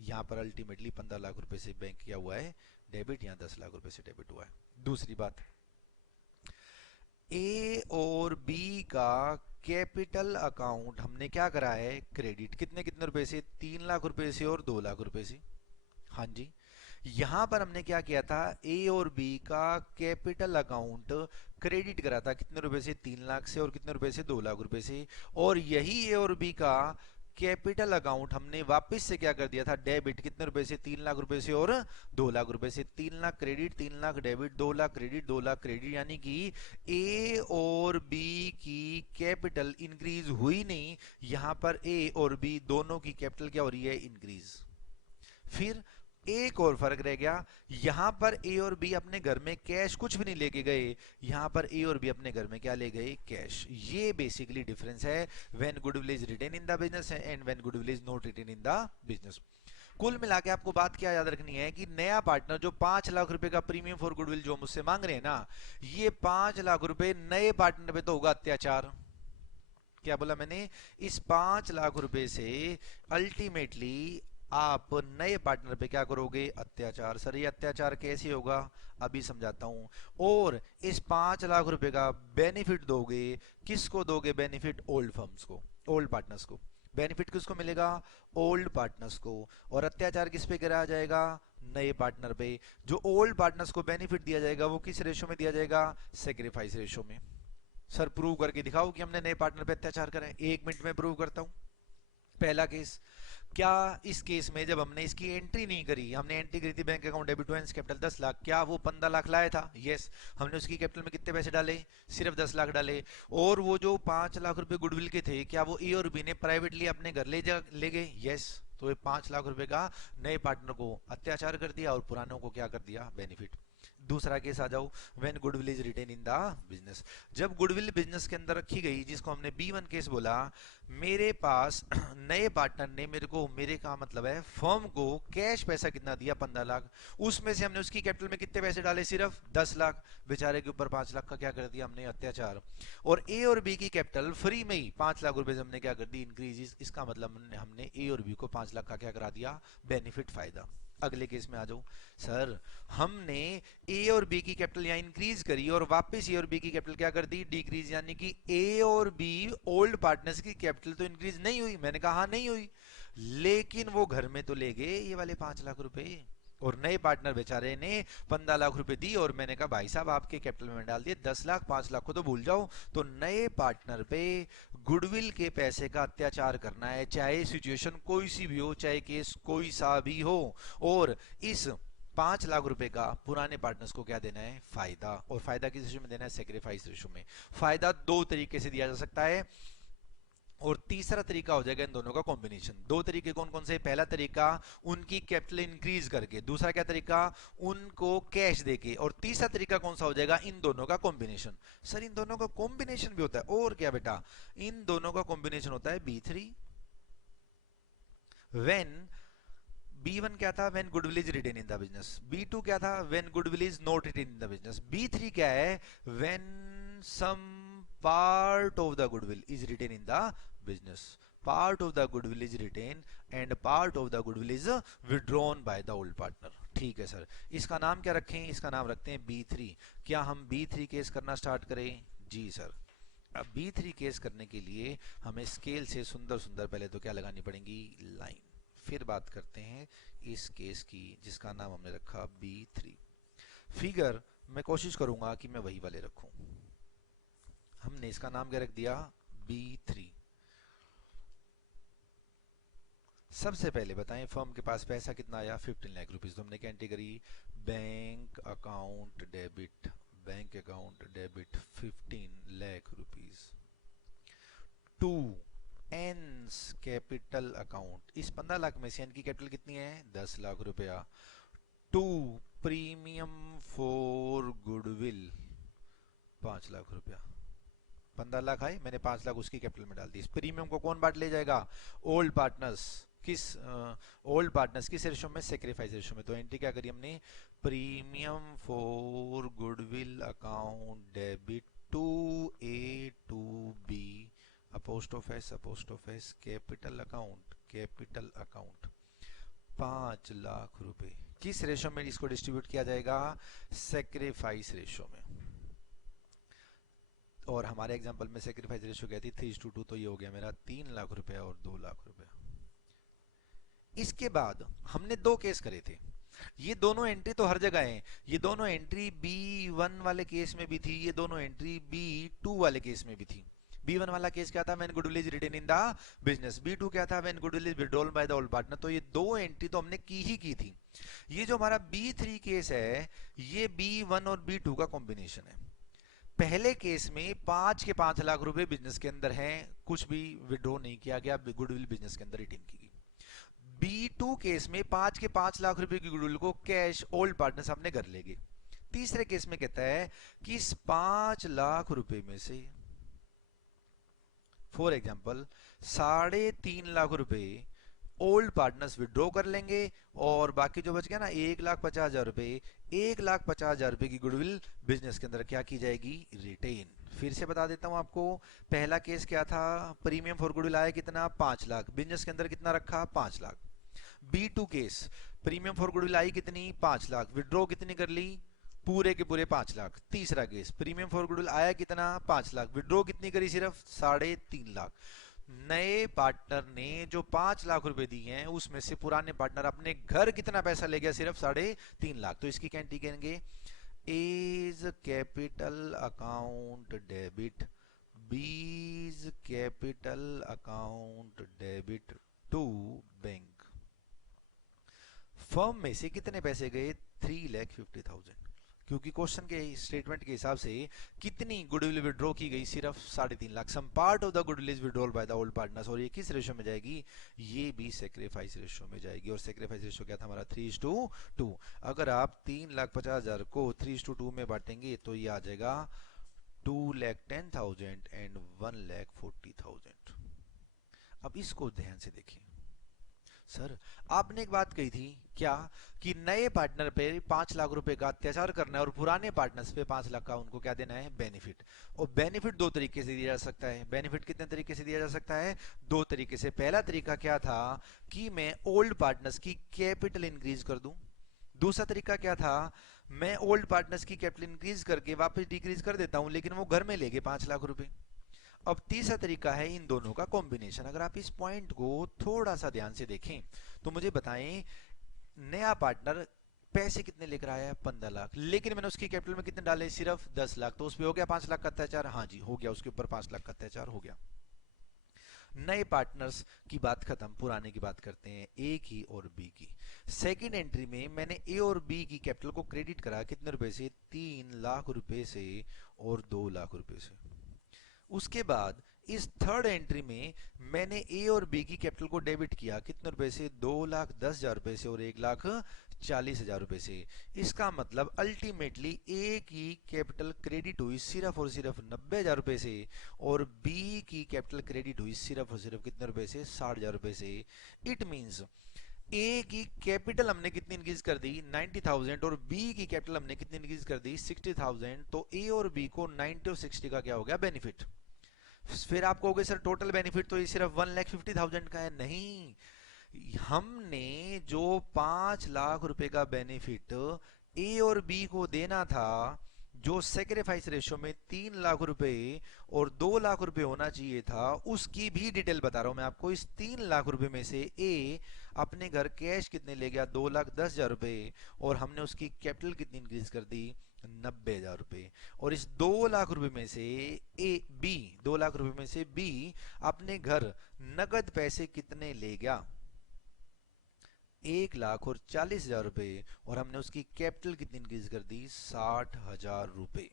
यहाँ पर अल्टीमेटली 15 लाख रुपए से बैंक क्या हुआ है, डेबिट, यहाँ 10 लाख रुपए से डेबिट हुआ है। दूसरी बात, ए और बी का कैपिटल अकाउंट हमने क्या करा है, क्रेडिट। कितने कितने रुपए से, 3 लाख रुपए से और 2 लाख रुपए से। हाँ जी, यहां पर हमने क्या किया था, ए और बी का कैपिटल अकाउंट क्रेडिट करा था, कितने रुपए से, 3 लाख से, और कितने रुपए से, 2 लाख रुपए से। और यही ए और बी का कैपिटल अकाउंट हमने वापस से क्या कर दिया था, डेबिट, कितने रुपए से, 3 लाख रुपए से और 2 लाख रुपए से। 3 lakh credit, 3 lakh debit, 2 lakh credit, 2 lakh credit, यानी कि ए और बी की कैपिटल इंक्रीज हुई नहीं, यहां पर ए और बी दोनों की कैपिटल क्या हो रही है, इंक्रीज। फिर एक और फर्क रह गया, यहां पर ए और बी अपने घर में कैश कुछ भी नहीं लेके गए, यहां पर ए और बी अपने घर में क्या ले गए, कैश। ये बेसिकली डिफरेंस है when goodwill is retained in the business and when goodwill is not retained in the business. कुल मिला के आपको बात क्या याद रखनी है कि नया पार्टनर जो 5 लाख रुपए का प्रीमियम फॉर गुडविल जो मुझसे मांग रहे हैं ना, ये 5 लाख रुपए नए पार्टनर पे तो होगा अत्याचार। क्या बोला मैंने, इस 5 लाख रुपए से अल्टीमेटली आप नए पार्टनर पे क्या करोगे, अत्याचार। सर ये अत्याचार कैसे होगा, अभी समझाता हूं। और इस 5 लाख रुपए का बेनिफिट दोगे, किसको दोगे बेनिफिट, ओल्ड फर्म्स को, ओल्ड पार्टनर्स को। बेनिफिट किसको मिलेगा, ओल्ड पार्टनर्स को। और अत्याचार किस पे कराया जाएगा, नए पार्टनर पे। जो ओल्ड पार्टनर्स को बेनिफिट दिया जाएगा वो किस रेशो में दिया जाएगा, सेक्रीफाइस रेशो में। सर प्रूव करके दिखाओ कि हमने नए पार्टनर पे अत्याचार करा है। 1 मिनट में प्रूव करता हूं। पहला केस, क्या इस केस में जब हमने इसकी एंट्री नहीं करी, हमने एंट्री करी थी bank account debit to and capital 10 lakh, क्या वो 15 लाख लाया था, यस। हमने उसकी कैपिटल में कितने पैसे डाले, सिर्फ 10 लाख डाले। और वो जो 5 लाख रुपए गुडविल के थे, क्या वो ए और बी ने प्राइवेटली अपने घर ले गए, यस। तो ये 5 लाख रुपए का नए पार्टनर को अत्याचार कर दिया और पुरानों को क्या कर दिया, बेनिफिट। दूसरा केस आ जाओ, when goodwill is retained in the business. जब गुडविल बिजनेस के अंदर रखी गई, जिसको हमने B1 केस बोला, मेरे पास नए पार्टनर ने मेरे को, मेरे का मतलब है फर्म को कैश पैसा कितना दिया, 15 लाख। उसमें से हमने उसकी कैपिटल में कितने पैसे डाले, सिर्फ 10 लाख। बेचारे के ऊपर 5 लाख का क्या कर दिया हमने, अत्याचार। और ए और बी की कैपिटल फ्री में ही 5 लाख रुपए से हमने क्या कर दी, इंक्रीज। इसका मतलब हमने ए और बी को 5 लाख का क्या करा दिया, बेनिफिट, फायदा। अगले केस में आ जाओ, सर हमने ए और बी की कैपिटल यहां इंक्रीज करी और वापस ए और बी की कैपिटल क्या कर दी, डिक्रीज। यानी कि ए और बी ओल्ड पार्टनर्स की कैपिटल तो इंक्रीज नहीं हुई, मैंने कहा हाँ नहीं हुई, लेकिन वो घर में तो ले गए ये वाले 5 लाख रुपए। और नए पार्टनर बेचारे ने 15 लाख रुपए दी और मैंने कहा भाई साहब आपके कैपिटल में डाल दिए 10 लाख, 5 लाख को तो भूल जाओ। तो नए पार्टनर पे गुडविल के पैसे का अत्याचार करना है, चाहे सिचुएशन कोई सी भी हो, चाहे केस कोई सा भी हो। और इस 5 लाख रुपए का पुराने पार्टनर्स को क्या देना है, फायदा। और फायदा किस रेशो में देना है, सेक्रीफाइस रेशो में। फायदा दो तरीके से दिया जा सकता है, और तीसरा तरीका हो जाएगा इन दोनों का कॉम्बिनेशन। दो तरीके कौन कौन से, पहला तरीका उनकी कैपिटल इंक्रीज करके, दूसरा क्या तरीका, उनको कैश देके, और तीसरा तरीका कौन सा हो जाएगा, इन दोनों का कॉम्बिनेशन। सर इन दोनों का कॉम्बिनेशन भी होता है, और क्या बेटा, इन दोनों का कॉम्बिनेशन होता है B3 व्हेन B1 क्या था, when goodwill is retained in the business. B2 क्या था, when goodwill is not retained in the business. B3 क्या है, when some part of the goodwill is retained in the business. Part of the goodwill is retained and part of the goodwill is withdrawn by the old partner. ठीक है sir, इसका नाम क्या रखें, इसका नाम रखते हैं B3। क्या हम B3 केस करना स्टार्ट करें, जी सर। अब B3 केस करने के लिए हमें स्केल से सुंदर सुंदर पहले तो क्या लगानी पड़ेगी, लाइन। फिर बात करते हैं इस केस की जिसका नाम हमने रखा B3। फिगर मैं कोशिश करूंगा कि मैं वही वाले रखूं। हमने इसका नाम क्या रख दिया, B3। सबसे पहले बताएं फर्म के पास पैसा कितना आया, 15 लाख रुपीस। तो हमने क्या एंट्री करी, bank account debit, bank account debit 15 lakh rupees to N's capital account. इस 15 लाख में से एन की कैपिटल कितनी है, 10 लाख रुपया। To premium for goodwill 5 lakh रुपया। 15 लाख आए, मैंने 5 लाख उसकी कैपिटल में डाल दी। इस प्रीमियम को कौन बांट ले जाएगा, ओल्ड पार्टनर्स। किस ओल्ड पार्टनर्स किस रेशो में, सेक्रीफाइस रेशो में। तो एंट्री क्या करी हमने, premium for goodwill account debit to A to B apostrophe S capital account 5 lakh रुपए। किस रेशो में इसको डिस्ट्रीब्यूट किया जाएगा, सेक्रीफाइस रेशो में। और हमारे एग्जांपल में सेक्रीफाइस रेशो क्या थी, 3:2। तो ये हो गया मेरा 3 लाख रुपए और 2 लाख रुपए। इसके बाद हमने दो केस करे थे। ये दोनों एंट्री तो हर जगह है। ये दोनों एंट्री B1 वाले केस में भी थी, ये दोनों एंट्री B2 वाले केस में भी थी। B1 वाला केस क्या था, when goodwill is retained in the business. B2 क्या था, when goodwill is withdrawn by the old partner. तो ये दो एंट्री तो हमने की ही की थी। ये जो हमारा B3 केस है, ये B1 और B2 का कॉम्बिनेशन है। पहले केस में 5 रुपए बिजनेस के अंदर हैं, कुछ भी विड्रॉ नहीं किया गया, गुडविल बिजनेस के अंदर रिटेन की गई। B2 केस में 5 रुपए की गुडविल को कैश ओल्ड पार्टनर्स अपने घर ले गए। तीसरे केस में कहता है कि इस 5 लाख रुपए में से फॉर एग्जाम्पल 3.5 लाख रुपए ओल्ड पार्टनर्स विड्रॉ कर लेंगे और बाकी जो बच गया ना 1,50,000 रुपए, 1,50,000 रुपए की गुडविल बिजनेस के अंदर क्या की जाएगी, रिटेन। फिर से बता देता हूं आपको, पहला केस क्या था, प्रीमियम फॉर गुडविल आया कितना, 5 लाख, बिजनेस के अंदर कितना रखा, 5 lakh. B2 case, premium for goodwill आई कितनी, 5 लाख, विड्रॉ कितनी कर ली, पूरे के पूरे 5 लाख। तीसरा केस, प्रीमियम फॉर गुडविल आया कितना, 5 लाख, विड्रॉ कितनी करी, सिर्फ 3.5 लाख। नए पार्टनर ने जो 5 लाख रुपए दिए हैं उसमें से पुराने पार्टनर अपने घर कितना पैसा ले गया, सिर्फ 3.5 लाख। तो इसकी क्या कहेंगे, A's capital account debit, B's capital account debit to bank. Firm में से कितने पैसे गए, 3,50,000, क्योंकि क्वेश्चन के स्टेटमेंट के हिसाब से कितनी गुडविल विड्रॉ की गई, सिर्फ 3.5 lakh. Some part of the goodwill is withdrawal by the old partners. और ये किस रेशियो में जाएगी, ये भी सेक्रीफाइस रेशियो में जाएगी। और सेक्रीफाइस रेशियो क्या था हमारा, 3:2। अगर आप 3,50,000 को 3:2 में बांटेंगे तो ये आ जाएगा 2,10,000 एंड 1,40,000। अब इसको ध्यान से देखिए। सर आपने एक बात कही थी क्या, कि नए पार्टनर पे 5 लाख रुपए का अत्याचार करना है और पुराने पार्टनर्स पे 5 लाख का उनको क्या देना है, बेनिफिट। और बेनिफिट दो तरीके से दिया जा सकता है। बेनिफिट कितने तरीके से दिया जा सकता है, दो तरीके से। पहला तरीका क्या था कि मैं ओल्ड पार्टनर्स की कैपिटल इंक्रीज कर दूं। दूसरा तरीका क्या था, मैं ओल्ड पार्टनर्स की कैपिटल इंक्रीज करके वापस डिक्रीज कर देता हूं, लेकिन वो घर में ले गए 5 लाख रुपए। अब तीसरा तरीका है इन दोनों का कॉम्बिनेशन। अगर आप इस पॉइंट को थोड़ा सा ध्यान से देखें तो मुझे बताएं, नया पार्टनर पैसे कितने लेकर आया है, 15 लाख, लेकिन मैंने उसकी कैपिटल में कितने डाले, सिर्फ 10 लाख। तो उस पे हो गया 5 लाख का अत्याचार, हाँ जी हो गया, उसके ऊपर 5 लाख का अत्याचार हो गया। नए पार्टनर्स की बात खत्म, पुराने की बात करते हैं, ए की और बी की। सेकंड एंट्री में मैंने ए और बी की कैपिटल को क्रेडिट करा, कितने रुपए से, 3 लाख रुपए से और 2 लाख रुपए से। उसके बाद इस थर्ड एंट्री में मैंने ए और बी की कैपिटल को डेबिट किया, कितने रुपए से, 2,10,000 रुपए से और 1,40,000 रुपए से। इसका मतलब अल्टीमेटली ए की कैपिटल क्रेडिट हुई सिर्फ और सिर्फ 90,000 रुपए से और बी की कैपिटल क्रेडिट हुई सिर्फ और सिर्फ कितने रुपए से, 60,000 रुपए से। इट मींस ए की कैपिटल हमने कितनी इंक्रीज कर दी, 90,000, और बी की कैपिटल हमने कितनी इंक्रीज कर दी, 60,000। तो ए और बी को 90 और 60 का क्या हो गया, बेनिफिट। फिर आप कहोगे सर टोटल बेनिफिट तो ये सिर्फ 1,50,000 का है। नहीं, हमने जो 5 लाख रुपए का बेनिफिट ए और बी को देना था, जो सेक्रीफाइस रेशियो में 3 लाख रुपए और 2 लाख रुपए होना चाहिए था, उसकी भी डिटेल बता रहा हूं मैं आपको। इस 3 लाख रुपए में से ए अपने घर कैश कितने ले गया, 2,10,000 रुपए, और हमने उसकी कैपिटल कितनी इंक्रीज कर दी, 90,000 रुपए। और इस 2 लाख रुपए में से ए बी 2 लाख रुपए में से बी अपने घर नगद पैसे कितने ले गया, 1,40,000 रुपए, और हमने उसकी कैपिटल कितनी इंक्रीज कर दी, 60,000 रुपए।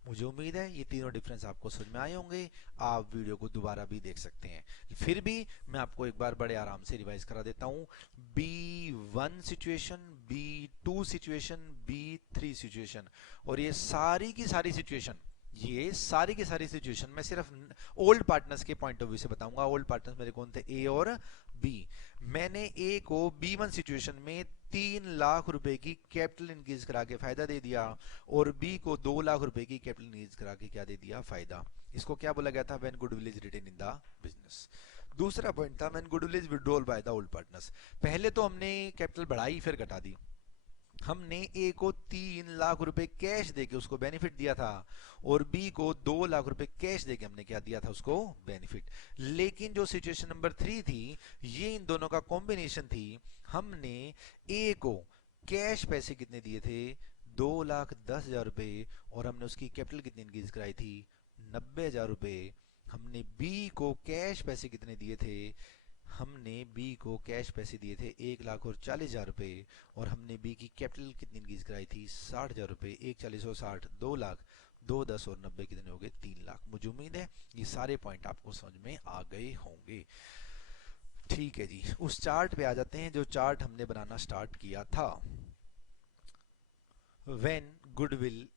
मुझे उम्मीद है ये तीनों डिफरेंस आपको समझ में आए होंगे। आप वीडियो को दोबारा भी देख सकते हैं। फिर भी मैं आपको एक बार बड़े आराम से रिवाइज करा देता हूं। B1 situation, B2 situation, B3 situation, और ये सारी की सारी सिचुएशन, ये सारी की सारी सिचुएशन मैं सिर्फ ओल्ड पार्टनर्स के पॉइंट ऑफ व्यू से बताऊंगा। ओल्ड पार्टनर्स मेरे कौन थे, ए और बी। मैंने ए को B1 सिचुएशन में 3 लाख रुपए की कैपिटल इंक्रीज करा के फायदा दे दिया, और बी को 2 लाख रुपए की कैपिटल इंक्रीज करा के क्या दे दिया, फायदा। इसको क्या बोला गया था, when goodwill is retained in the business. दूसरा पॉइंट था when goodwill is withdrawal by the old partners. पहले तो हमने कैपिटल बढ़ाई फिर घटा दी, हमने ए को 3 लाख रुपए कैश देके उसको बेनिफिट दिया था और बी को 2 लाख रुपए कैश देके हमने क्या दिया था उसको बेनिफिट। लेकिन जो सिचुएशन नंबर 3 थी, ये इन दोनों का कॉम्बिनेशन थी। हमने ए को कैश पैसे कितने दिए थे, 2,10,000 रुपए, और हमने उसकी कैपिटल कितनी इंक्रीज कराई थी, 90,000 रुपए। हमने बी को कैश पैसे कितने दिए थे, हमने बी को कैश पैसे दिए थे 1,40,000 रुपए, और हमने बी की कैपिटल कितनी इंक्रीज कराई थी, 60,000 रुपए। 1,40 और 60, 2 लाख, 2,10 और 90 कितने हो गए, 3 लाख। मुझे उम्मीद है ये सारे पॉइंट आपको समझ में आ गए होंगे। ठीक है जी, उस चार्ट पे आ जाते हैं जो चार्ट हमने बनाना स्टार्ट किया था। When goodwill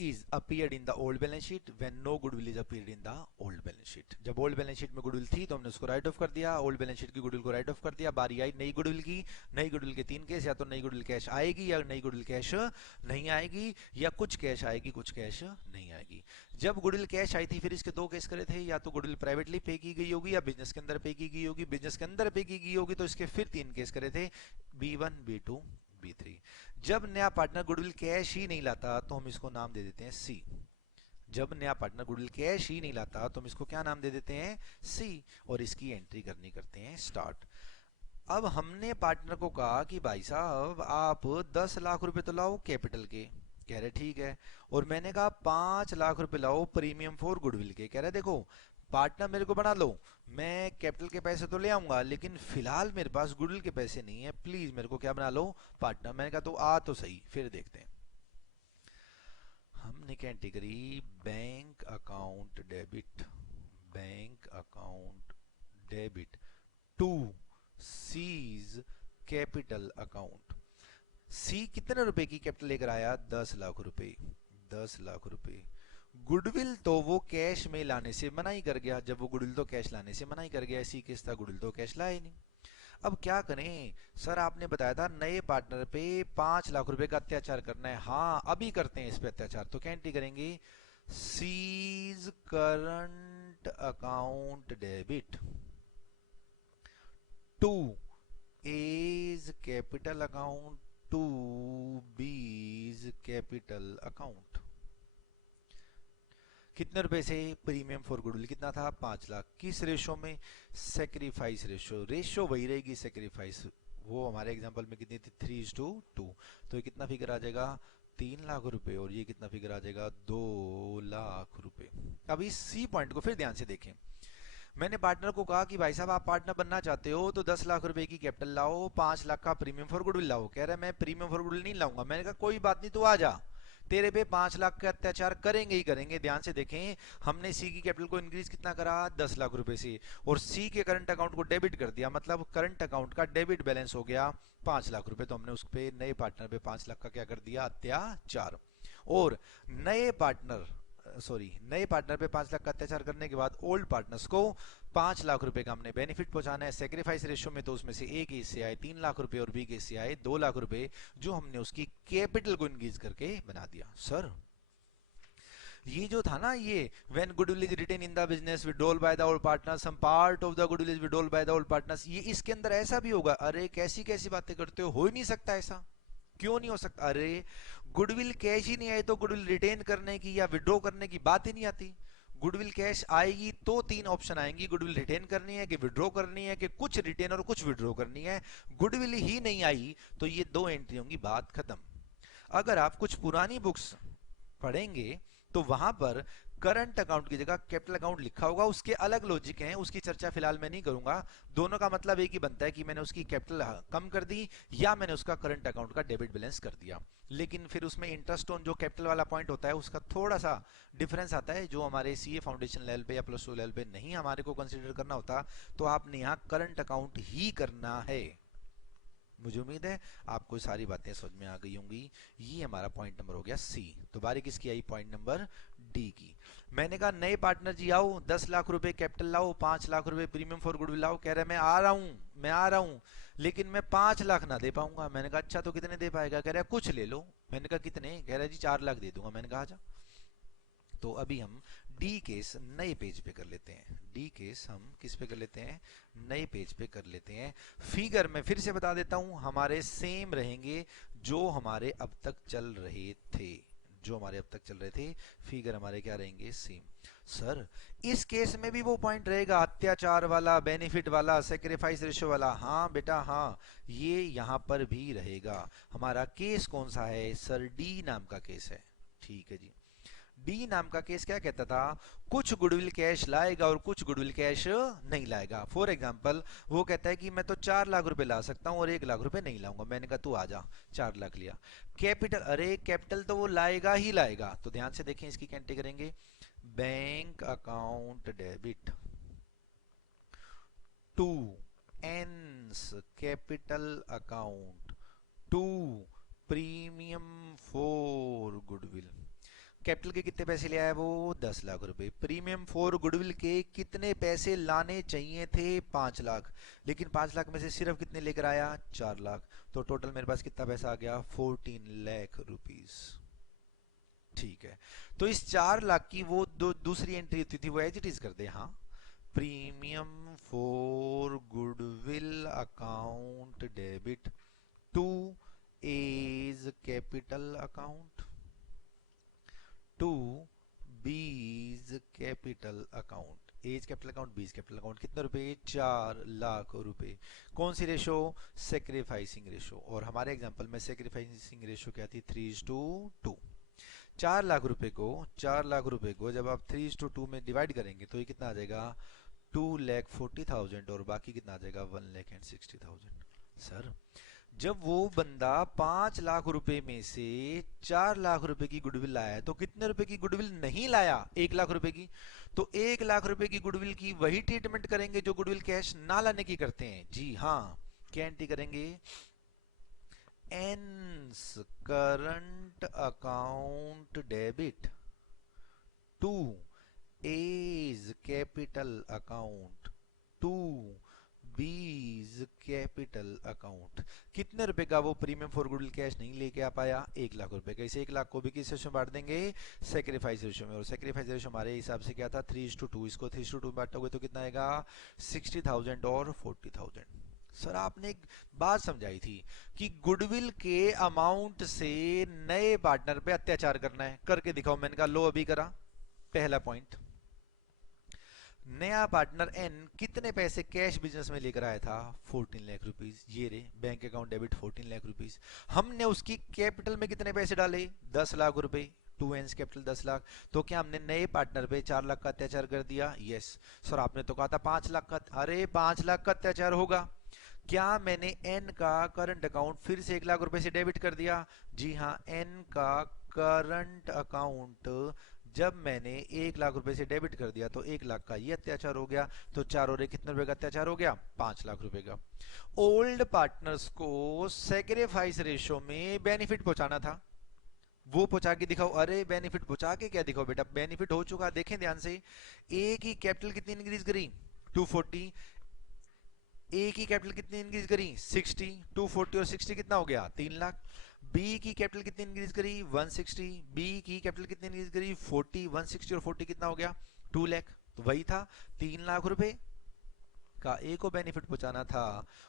is appeared in the old balance sheet when no goodwill is appeared in the old balance sheet। जब ओल्ड बैलेंस शीट में गुडविल थी तो हमने उसको राइट ऑफ कर दिया, ओल्ड बैलेंस शीट की गुडविल को राइट ऑफ कर दिया। बारी आई नई गुडविल की। नई गुडविल के 3 केस, या तो नई गुडविल कैश आएगी, या नई गुडविल कैश नहीं आएगी, या कुछ कैश आएगी कुछ कैश नहीं आएगी। जब गुडविल कैश आई थी फिर इसके 2 केस करे थे, या तो गुडविल प्राइवेटली पे की गई होगी या बिजनेस के अंदर पे की गई होगी। बिजनेस के अंदर पे की गई होगी तो इसके फिर 3 केस करे थे, B1, B2, B3। जब नया पार्टनर गुडविल कैश ही नहीं लाता तो हम इसको नाम दे देते हैं सी। जब नया पार्टनर गुडविल कैश ही नहीं लाता तो हम इसको क्या नाम दे देते हैं, सी, और इसकी एंट्री करनी करते हैं स्टार्ट। अब हमने पार्टनर को कहा कि भाई साहब आप 10 लाख रुपए तो लाओ कैपिटल के, कह रहे ठीक है, और मैंने कहा 5 लाख रुपए लाओ प्रीमियम फॉर गुडविल के, कह रहे देखो पार्टनर मेरे को बना लो, मैं कैपिटल के पैसे तो ले आऊंगा लेकिन फिलहाल मेरे पास गुडविल के पैसे नहीं है, प्लीज मेरे को क्या बना लो, पार्टनर। मैंने कहा तो आ तो सही, फिर देखते हैं। हमने category bank account debit, bank account debit to C's capital account. C कितने रुपए की कैपिटल लेकर आया, 10 लाख रुपए, 10 लाख रुपए। गुडविल तो वो कैश में लाने से मना ही कर गया, जब वो गुडविल तो कैश लाने से मना ही कर गया, सी किस था गुडविल तो कैश लाए नहीं। अब क्या करें सर, आपने बताया था नए पार्टनर पे 5 लाख रुपए का अत्याचार करना है। हाँ अभी करते हैं इस पे अत्याचार, तो क्या एंट्री करेंगे, C's current account debit to A's capital account to B's capital account. कितने रुपए से, प्रीमियम फॉर गुडविल कितना था, 5 लाख। किस रेशो में, सेक्रीफाइस रेशो। रेशो वही रहेगी सेक्रीफाइस, वो हमारे एग्जांपल में कितनी थी, 3:2। तो ये कितना फिगर आ जाएगा, 3 लाख रुपए, और ये कितना फिगर आ जाएगा, 2 लाख रुपए। अब इस सी पॉइंट को फिर ध्यान से देखें। मैंने पार्टनर को कहा कि भाई साहब आप पार्टनर बनना चाहते हो तो 10 लाख रुपए की कैपिटल लाओ, 5 लाख का प्रीमियम फॉर गुडविल लाओ। कह रहा है मैं प्रीमियम फॉर गुडविल नहीं लाऊंगा। मैंने कहा कोई बात नहीं, तू आ जा, तेरे पे 5 लाख का अत्याचार करेंगे ही करेंगे। ध्यान से देखें, हमने सी की कैपिटल को इंक्रीज कितना करा, 10 लाख रुपए से, और सी के करंट अकाउंट को डेबिट कर दिया, मतलब करंट अकाउंट का डेबिट बैलेंस हो गया 5 लाख रुपए। तो हमने उस पे नए पार्टनर पे 5 लाख का क्या कर दिया, अत्याचार। और नए पार्टनर पे 5 लाख का अत्याचार करने के बाद ओल्ड पार्टनर्स को 5 लाख रुपए का हमने बेनिफिट पहुंचाना है। सेक्रीफाइस रेशियो में तो उसमें से ए के हिस्से आए 3 लाख रुपए और बी के हिस्से आए 2 लाख रुपए, जो हमने उसकी कैपिटल को इंक्रीज करके बना दिया। सर ये जो था ना, ये when goodwill is retained in the business withdrawal by the old partners, some part of the goodwill is withdrawal by the old partners, ये इसके अंदर ऐसा भी होगा। अरे कैसी कैसी बातें करते हो ही नहीं सकता ऐसा। क्यों नहीं हो सकता, अरे गुडविल कैश ही नहीं आए तो गुडविल रिटेन करने की या विड्रॉ करने की बात ही नहीं आती। गुडविल कैश आएगी तो 3 ऑप्शन आएंगी, गुडविल रिटेन करनी है कि विड्रॉ करनी है कि कुछ रिटेन और कुछ विड्रॉ करनी है। गुडविल ही नहीं आई तो ये 2 एंट्री होंगी, बात खत्म। अगर आप कुछ पुरानी बुक्स पढ़ेंगे तो वहां पर करंट अकाउंट की जगह कैपिटल अकाउंट लिखा होगा, उसके अलग लॉजिक हैं, उसकी चर्चा फिलहाल मैं नहीं करूंगा। दोनों का मतलब एक ही बनता है कि मैंने उसकी कैपिटल कम कर दी या मैंने उसका करंट अकाउंट का डेबिट बैलेंस कर दिया। लेकिन फिर उसमें इंटरेस्ट ऑन जो कैपिटल वाला पॉइंट होता है उसका थोड़ा सा डिफरेंस आता है, जो हमारे सीए फाउंडेशन लेवल पे या +2 लेवल पे नहीं हमारे को कंसिडर करना होता। तो आपने यहाँ करंट अकाउंट ही करना है। मुझे उम्मीद है आपको सारी बातें समझ में आ गई होंगी। ये हमारा पॉइंट नंबर हो गया सी। तो बारी किसकी आई, पॉइंट नंबर डी की। मैंने कहा नए पार्टनर जी आओ, 10 लाख रुपए कैपिटल लाओ, 5 लाख रुपए प्रीमियम फॉर गुडविल लाओ। कह रहे मैं आ रहा हूँ लेकिन मैं 5 लाख ना दे पाऊंगा। मैंने कहा अच्छा तो कितने दे पाएगा, कह रहा कुछ ले लो। मैंने कहा कितने, कह रहा जी 4 लाख दे दूंगा। मैंने कहा जा। तो अभी हम डी केस नए पेज पे कर लेते हैं। डी केस हम किस पे कर लेते हैं? नए पेज पे कर लेते हैं। फिगर में फिर से बता देता हूं, हमारे सेम रहेंगे जो हमारे अब तक चल रहे थे। जो हमारे अब तक चल रहे थे फिगर हमारे क्या रहेंगे? सेम। सर इस केस में भी वो पॉइंट रहेगा अत्याचार वाला, बेनिफिट वाला, सेक्रीफाइस रेशियो वाला? हाँ बेटा हाँ, ये यहां पर भी रहेगा। हमारा केस कौन सा है सर? डी नाम का केस है। ठीक है जी। डी नाम का केस क्या कहता था? कुछ गुडविल कैश लाएगा और कुछ गुडविल कैश नहीं लाएगा। फॉर एग्जांपल वो कहता है कि मैं तो 4 लाख रुपए ला सकता हूं और 1 लाख रुपए नहीं लाऊंगा। मैंने कहा तू आ जा, 4 लाख लिया। कैपिटल, अरे कैपिटल तो वो लाएगा ही लाएगा। तो ध्यान से देखें, इसकी कैंटी करेंगे। Bank account debit to N's capital account to premium for goodwill. Capital के कितने पैसे ले आया वो? 10 लाख रुपए। प्रीमियम फॉर गुडविल के कितने पैसे लाने चाहिए थे? 5 लाख। लेकिन 5 लाख में से सिर्फ कितने लेकर आया? 4 लाख। तो टोटल मेरे पास कितना पैसा आ गया? 14 लाख रुपीस। ठीक है, तो इस 4 लाख की वो दूसरी एंट्री होती थी, वो एज इट इज कर दे। हाँ, premium for goodwill account debit to A's capital account to B's capital account. A's capital account, B's capital account. कितने रुपए? 4 लाख रुपए। कौन सी रेशो? Sacrificing ratio. और हमारे एग्जांपल में सेक्रीफाइसिंग रेशो क्या थी? 3:2। 4 लाख रुपए को जब आप 3:2 में डिवाइड करेंगे तो ये कितना आ जाएगा? 2,40,000 और बाकी कितना आ जाएगा? 1,60,000। सर जब वो बंदा 5 लाख रुपए में से 4 लाख रुपए की गुडविल लाया है तो कितने रुपए की गुडविल नहीं लाया? 1 लाख रुपए की। तो 1 लाख रुपए की गुडविल की वही ट्रीटमेंट करेंगे जो गुडविल कैश ना लाने की करते हैं। जी हाँ, क्या एंट्री करेंगे? N's current account debit to A's capital account to B's capital account. कितने रुपए का वो प्रीमियम फॉर गुडविल कैश नहीं लेके आ पाया? 1 लाख रुपए का। इस 1 लाख को भी किस रेशो में बांट देंगे? सेक्रीफाइस रेशो में। और सेक्रीफाइस रेशो हमारे हिसाब से क्या था? 3:2। इसको 3:2 में बांटोगे तो कितना आएगा? 60,000 और 40,000। सर आपने एक बात समझाई थी कि गुडविल के अमाउंट से नए पार्टनर पे अत्याचार करना है, करके दिखाओ। मैंने कहा लो अभी करा। पहला पॉइंट, नया पार्टनर एन कितने पैसे कैश बिजनेस में लेकर आया था? 14 लाख रुपीस। ये रे bank account debit 14 lakh rupees. हमने उसकी कैपिटल में कितने पैसे डाले? 10 लाख रुपए। To N's capital 10 lakh. तो क्या हमने नए पार्टनर पे 4 लाख का अत्याचार कर दिया? यस। सर आपने तो कहा था 5 लाख का। अरे 5 लाख का अत्याचार होगा। क्या मैंने एन का करंट अकाउंट फिर से 1 लाख रुपए से डेबिट कर दिया? जी हाँ, एन का करंट अकाउंट जब मैंने 1 लाख रुपए से डेबिट कर दिया तो 1 लाख का ये अत्याचार हो गया। तो 4 और 1 कितने रुपए का अत्याचार हो गया? 5 लाख रुपए का। ओल्ड पार्टनर्स को सेक्रीफाइस रेशो में बेनिफिट पहुंचाना था, वो पहुंचा के दिखाओ। अरे बेनिफिट पहुंचा के क्या दिखाओ बेटा? बेनिफिट हो चुका, देखें ध्यान से। ए की कैपिटल कितनी इंक्रीज करी? 240। ए की कैपिटल कितनी इंक्रीज करी? 60। 240 और 60 कितना हो गया? 3 लाख। बी की कैपिटल कितनी इंक्रीज करी? 160। बी की कैपिटल कितनी इंक्रीज करी? 40। 160 और 40 कितना हो गया? 2 लाख। तो वही था, 3 लाख रुपए का ए को बेनिफिट पहुंचाना था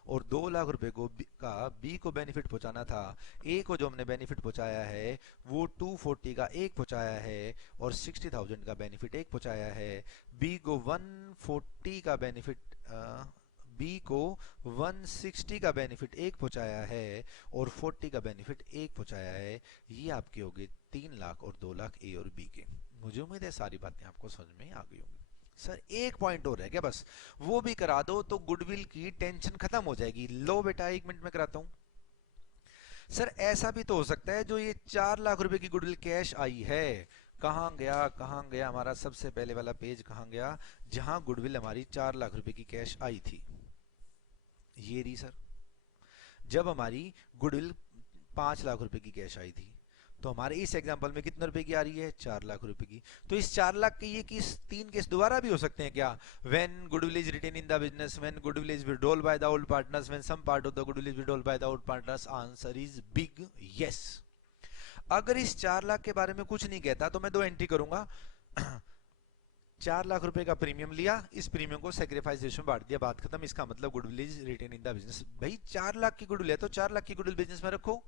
और 2 लाख रुपए को का बी को बेनिफिट पहुंचाना था। ए को जो हमने बेनिफिट पहुंचाया है वो 240 का एक पहुंचाया है और 60,000 का बेनिफिट एक पहुंचाया है। बी को 140 का बेनिफिट बी को 160 का बेनिफिट एक पहुंचाया है और 40 का बेनिफिट एक पहुंचाया है। ये आपके हो गए 3 लाख और 2 लाख ए और बी के। मुझे उम्मीद है सारी बातें आपको समझ में आ गई होंगी। सर एक पॉइंट और है क्या? बस वो भी करा दो तो गुडविल की टेंशन खत्म हो जाएगी। लो बेटा 1 मिनट में कराता हूं। सर ऐसा भी तो हो सकता है जो ये 4 लाख रुपए की गुडविल कैश आई है, कहां गया कहां गया हमारा सबसे पहले वाला पेज, कहां गया जहां गुडविल हमारी 4 लाख रुपए की कैश आई थी? ये रही सर, जब हमारी गुडविल 5 लाख रुपए की कैश आई थी तो हमारे इस एग्जांपल में कितने रुपए की आ रही है? 4 लाख रुपए की। तो इस 4 लाख के ये किस 3 केस दोबारा भी हो सकते हैं क्या? When goodwill is retained in the business, when goodwill is withdrawal by the old partners, when some part of the goodwill is withdrawal by the old partners. Answer is big yes. अगर इस 4 लाख के बारे में कुछ नहीं कहता तो मैं 2 एंट्री करूंगा। 4 लाख रुपए का प्रीमियम लिया, इस प्रीमियम को सेक्रीफाइस रेशियो में बांट दिया, बात खत्म। इसका मतलब goodwill is retained in the business. भाई 4 लाख की गुडविल है तो 4 लाख की गुडविल बिजनेस में रखो।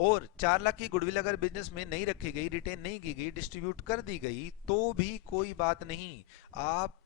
और 4 लाख की गुडविल अगर बिजनेस में नहीं रखी गई, रिटेन नहीं की गई, डिस्ट्रीब्यूट कर दी गई तो भी कोई बात नहीं। आप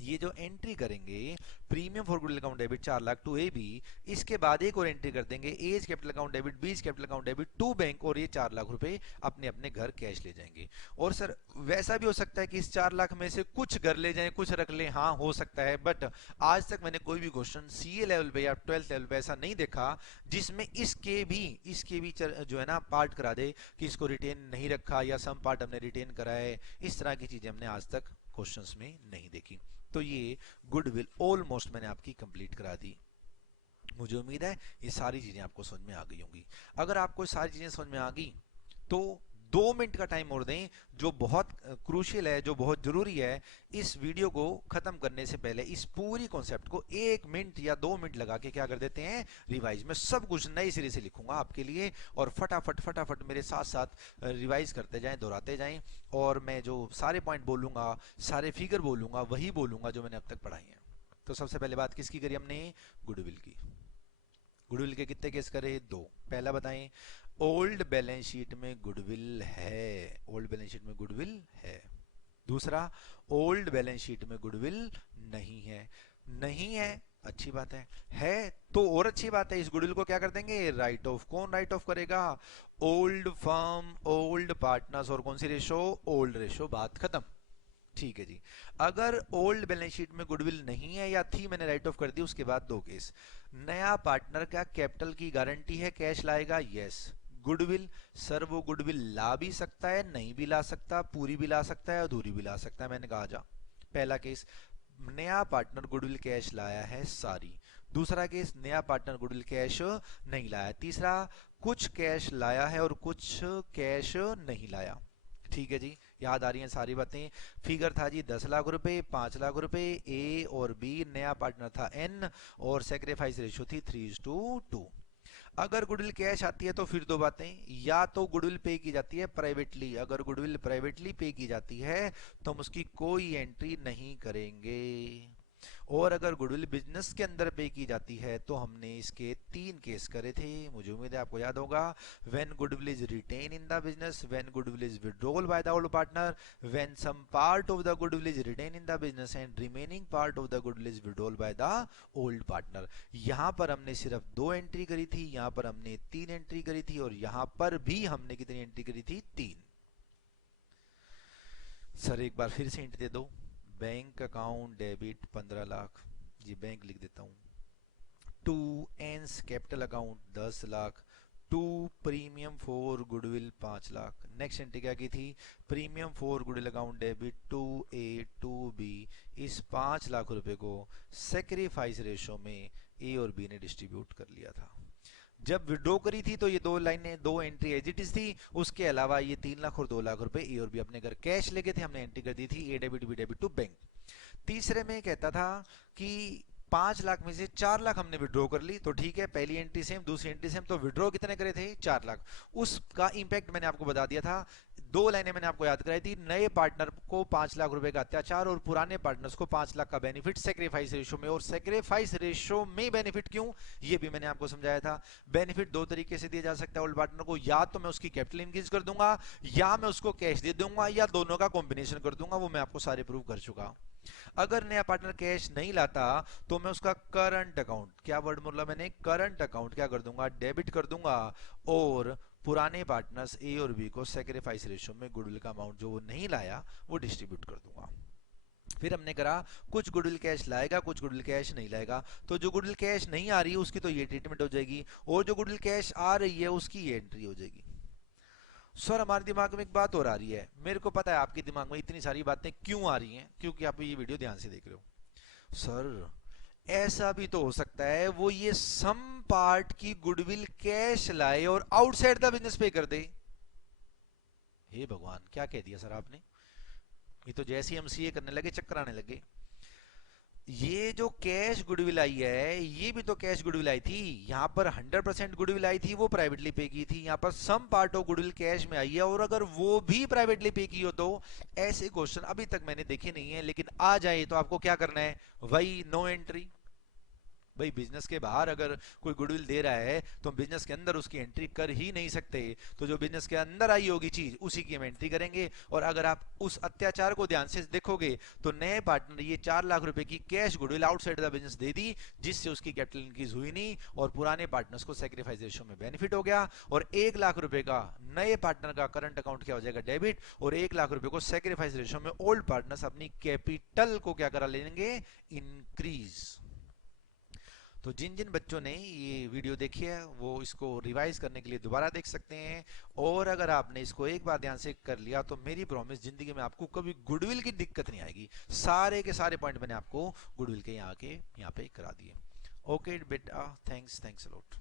ये जो एंट्री करेंगे premium for goodwill account debit 4 lakh to A B, इसके बाद एक और एंट्री कर देंगे A's capital account debit, B's capital account debit to bank, और ये 4 लाख रुपए अपने अपने घर कैश ले जाएंगे। और सर वैसा भी हो सकता है कि इस 4 लाख में से कुछ घर ले जाएं, कुछ रख लें, हाँ हो सकता है, बट आज तक मैंने कोई भी क्वेश्चन सीए लेवल पे या 12th लेवल पे ऐसा नहीं देखा जिसमें इसके भी जो है ना पार्ट करा दे कि इसको रिटेन नहीं रखा या सम पार्ट हमने रिटेन करा है। इस तरह की चीजें हमने आज तक क्वेश्चंस में नहीं देखी। तो ये गुडविल ऑलमोस्ट मैंने आपकी कंप्लीट करा दी। मुझे उम्मीद है ये सारी चीजें आपको समझ में आ गई होंगी। अगर आपको सारी चीजें समझ में आ गई तो 2 मिनट का टाइम और दें, जो बहुत क्रूशियल है, जो बहुत जरूरी है। इस वीडियो को खत्म करने से पहले इस पूरी कॉन्सेप्ट को 1 मिनट या 2 मिनट लगा के क्या कर देते हैं, रिवाइज। मैं सब कुछ नए सिरे से लिखूंगा आपके लिए, और फटाफट फटाफट मेरे साथ साथ रिवाइज करते जाएं, दोहराते जाएं। और मैं जो सारे पॉइंट बोलूंगा, सारे फिगर बोलूंगा, वही बोलूंगा जो मैंने अब तक पढ़ाई है। तो सबसे पहले बात किसकी करी हमने, गुडविल की। गुडविल के कितने केस करे, 2। पहला बताएं, ओल्ड बैलेंस शीट में गुडविल है, ओल्ड बैलेंस शीट में गुडविल है। दूसरा, ओल्ड बैलेंस शीट में गुडविल नहीं है। नहीं है, अच्छी बात है तो और अच्छी बात है, इस गुडविल को क्या कर देंगे, राइट ऑफ। कौन राइट ऑफ करेगा, ओल्ड फर्म, ओल्ड पार्टनर्स, और कौन सी रेशो, ओल्ड रेशो, बात खत्म। ठीक है जी। अगर ओल्ड बैलेंस शीट में गुडविल नहीं है या थी, मैंने राइट ऑफ कर दी, उसके बाद 2 केस। नया पार्टनर का कैपिटल की गारंटी है, कैश लाएगा, यस। गुडविल, सर वो गुडविल ला भी सकता है, नहीं भी ला सकता, पूरी भी ला सकता है, अधूरी भी ला सकता है, मैंने कहा जा। पहला केस, नया पार्टनर गुडविल कैश लाया है सारी। दूसरा केस, नया पार्टनर गुडविल कैश नहीं लाया। तीसरा, कुछ कैश लाया है और कुछ कैश नहीं लाया। ठीक है जी, याद आ रही हैं सारी बातें। फिगर था जी 10 लाख रुपए, 5 लाख रुपए, ए और बी, नया पार्टनर था एन, और सेक्रीफाइस रेशियो थी 3:2। अगर गुडविल कैश आती है तो फिर 2 बातें, या तो गुडविल पे की जाती है प्राइवेटली, अगर गुडविल प्राइवेटली पे की जाती है तो हम उसकी कोई एंट्री नहीं करेंगे। और अगर गुडविल बिजनेस के अंदर पे की जाती है तो हमने इसके 3 केस करे थे, मुझे उम्मीद है आपको याद होगा। When goodwill is retained in the business, when goodwill is withdrawal by the old partner, when some part of the goodwill is retained in the business and remaining part of the goodwill is withdrawal by the old partner. यहां पर हमने सिर्फ 2 entry करी थी, यहां पर हमने 3 entry करी थी, और यहां पर भी हमने कितनी एंट्री करी थी, 3। सर एक बार फिर से हिंट दे दो। बैंक अकाउंट डेबिट 15 लाख, जी बैंक लिख देता हूं। To N's capital account 10 lakh, to premium for goodwill 5 lakh. Next entry क्या की थी, premium for goodwill account debit to A to B. इस 5 लाख रुपए को सेक्रीफाइस रेशो में ए और बी ने डिस्ट्रीब्यूट कर लिया था। जब विड्रॉ करी थी तो ये 2 लाइनें, 2 एंट्री एज इट इज थी। उसके अलावा ये 3 लाख और 2 लाख रुपए ए और बी अपने घर कैश लेके थे, हमने एंट्री कर दी थी, A debit B debit to bank. तीसरे में कहता था कि 5 लाख में से 4 लाख हमने विड्रॉ कर ली, तो ठीक है, पहली एंट्री सेम, दूसरी एंट्री सेम, तो विड्रॉ कितने करे थे, 4 लाख। उसका इंपैक्ट मैंने आपको बता दिया था। 2 लाइनें मैंने आपको याद कराई थी, नए पार्टनर को 5 लाख रुपए का अत्याचार और पुराने पार्टनर्स को 5 लाख का बेनिफिट सेक्रीफाइस रेशो में। और सेक्रीफाइस रेशो में बेनिफिट क्यों, ये भी मैंने आपको समझाया था। बेनिफिट 2 तरीके से दिया जा सकता है ओल्ड पार्टनर को, या तो मैं उसकी कैपिटल इंक्रीज कर दूंगा, या मैं उसको कैश दे दूंगा, या दोनों का कॉम्बिनेशन कर दूंगा, वो मैं आपको सारे प्रूव कर चुका। अगर नया पार्टनर कैश नहीं लाता तो मैं उसका करंट अकाउंट, क्या वर्ड बोला मैंने, करंट अकाउंट क्या कर दूंगा, डेबिट कर दूंगा, और पुराने पार्टनर्स ए और बी को सेक्रीफाइस रेशो में गुडविल का अमाउंट जो वो नहीं लाया वो डिस्ट्रीब्यूट कर दूंगा। फिर हमने करा कुछ गुडविल कैश लाएगा, कुछ गुडविल कैश नहीं लाएगा। तो जो गुडविल कैश नहीं आ रही है उसकी तो ये ट्रीटमेंट हो जाएगी, और जो गुडविल कैश आ रही है उसकी ये एंट्री हो जाएगी। सर हमारे दिमाग में एक बात और आ रही है, मेरे को पता है आपके दिमाग में इतनी सारी बातें क्यों आ रही हैं, क्योंकि आप ये वीडियो ध्यान से देख रहे हो। सर ऐसा भी तो हो सकता है वो ये सम पार्ट की गुडविल कैश लाए और आउटसाइड द बिजनेस पे कर दे। हे भगवान, क्या कह दिया सर आपने, ये तो जैसे ही हम सीए करने लगे चक्कर आने लगे। ये जो कैश गुडविल आई है, ये भी तो कैश गुडविल आई थी। यहाँ पर 100% गुडविल आई थी, वो प्राइवेटली पे की थी। यहाँ पर some part of goodwill cash में आई है, और अगर वो भी प्राइवेटली पे की हो तो। ऐसे क्वेश्चन अभी तक मैंने देखे नहीं है, लेकिन आ जाए तो आपको क्या करना है, वही नो एंट्री। भाई बिजनेस के बाहर अगर कोई गुडविल दे रहा है तो हम बिजनेस के अंदर उसकी एंट्री कर ही नहीं सकते। तो जो बिजनेस के अंदर आई होगी चीज, उसी की हम एंट्री करेंगे। और अगर आप उस अत्याचार को ध्यान से देखोगे तो नए पार्टनर ये 4 लाख रुपए की cash goodwill outside the business दे दी, जिससे उसकी कैपिटल इंक्रीज हुई नहीं, और पुराने पार्टनर्स को सेक्रीफाइस रेशियो में बेनिफिट हो गया। और 1 लाख रुपए का नए पार्टनर का करंट अकाउंट क्या हो जाएगा, डेबिट। और 1 लाख रुपए को सेक्रीफाइस रेशियो में ओल्ड पार्टनर्स अपनी कैपिटल को क्या करा लेंगे, इंक्रीज। तो जिन जिन बच्चों ने ये वीडियो देखी है वो इसको रिवाइज करने के लिए दोबारा देख सकते हैं। और अगर आपने इसको एक बार ध्यान से कर लिया तो मेरी प्रॉमिस, जिंदगी में आपको कभी गुडविल की दिक्कत नहीं आएगी। सारे के सारे पॉइंट मैंने आपको गुडविल के यहाँ पे करा दिए। ओके बेटा, थैंक्स थैंक्स अ लॉट।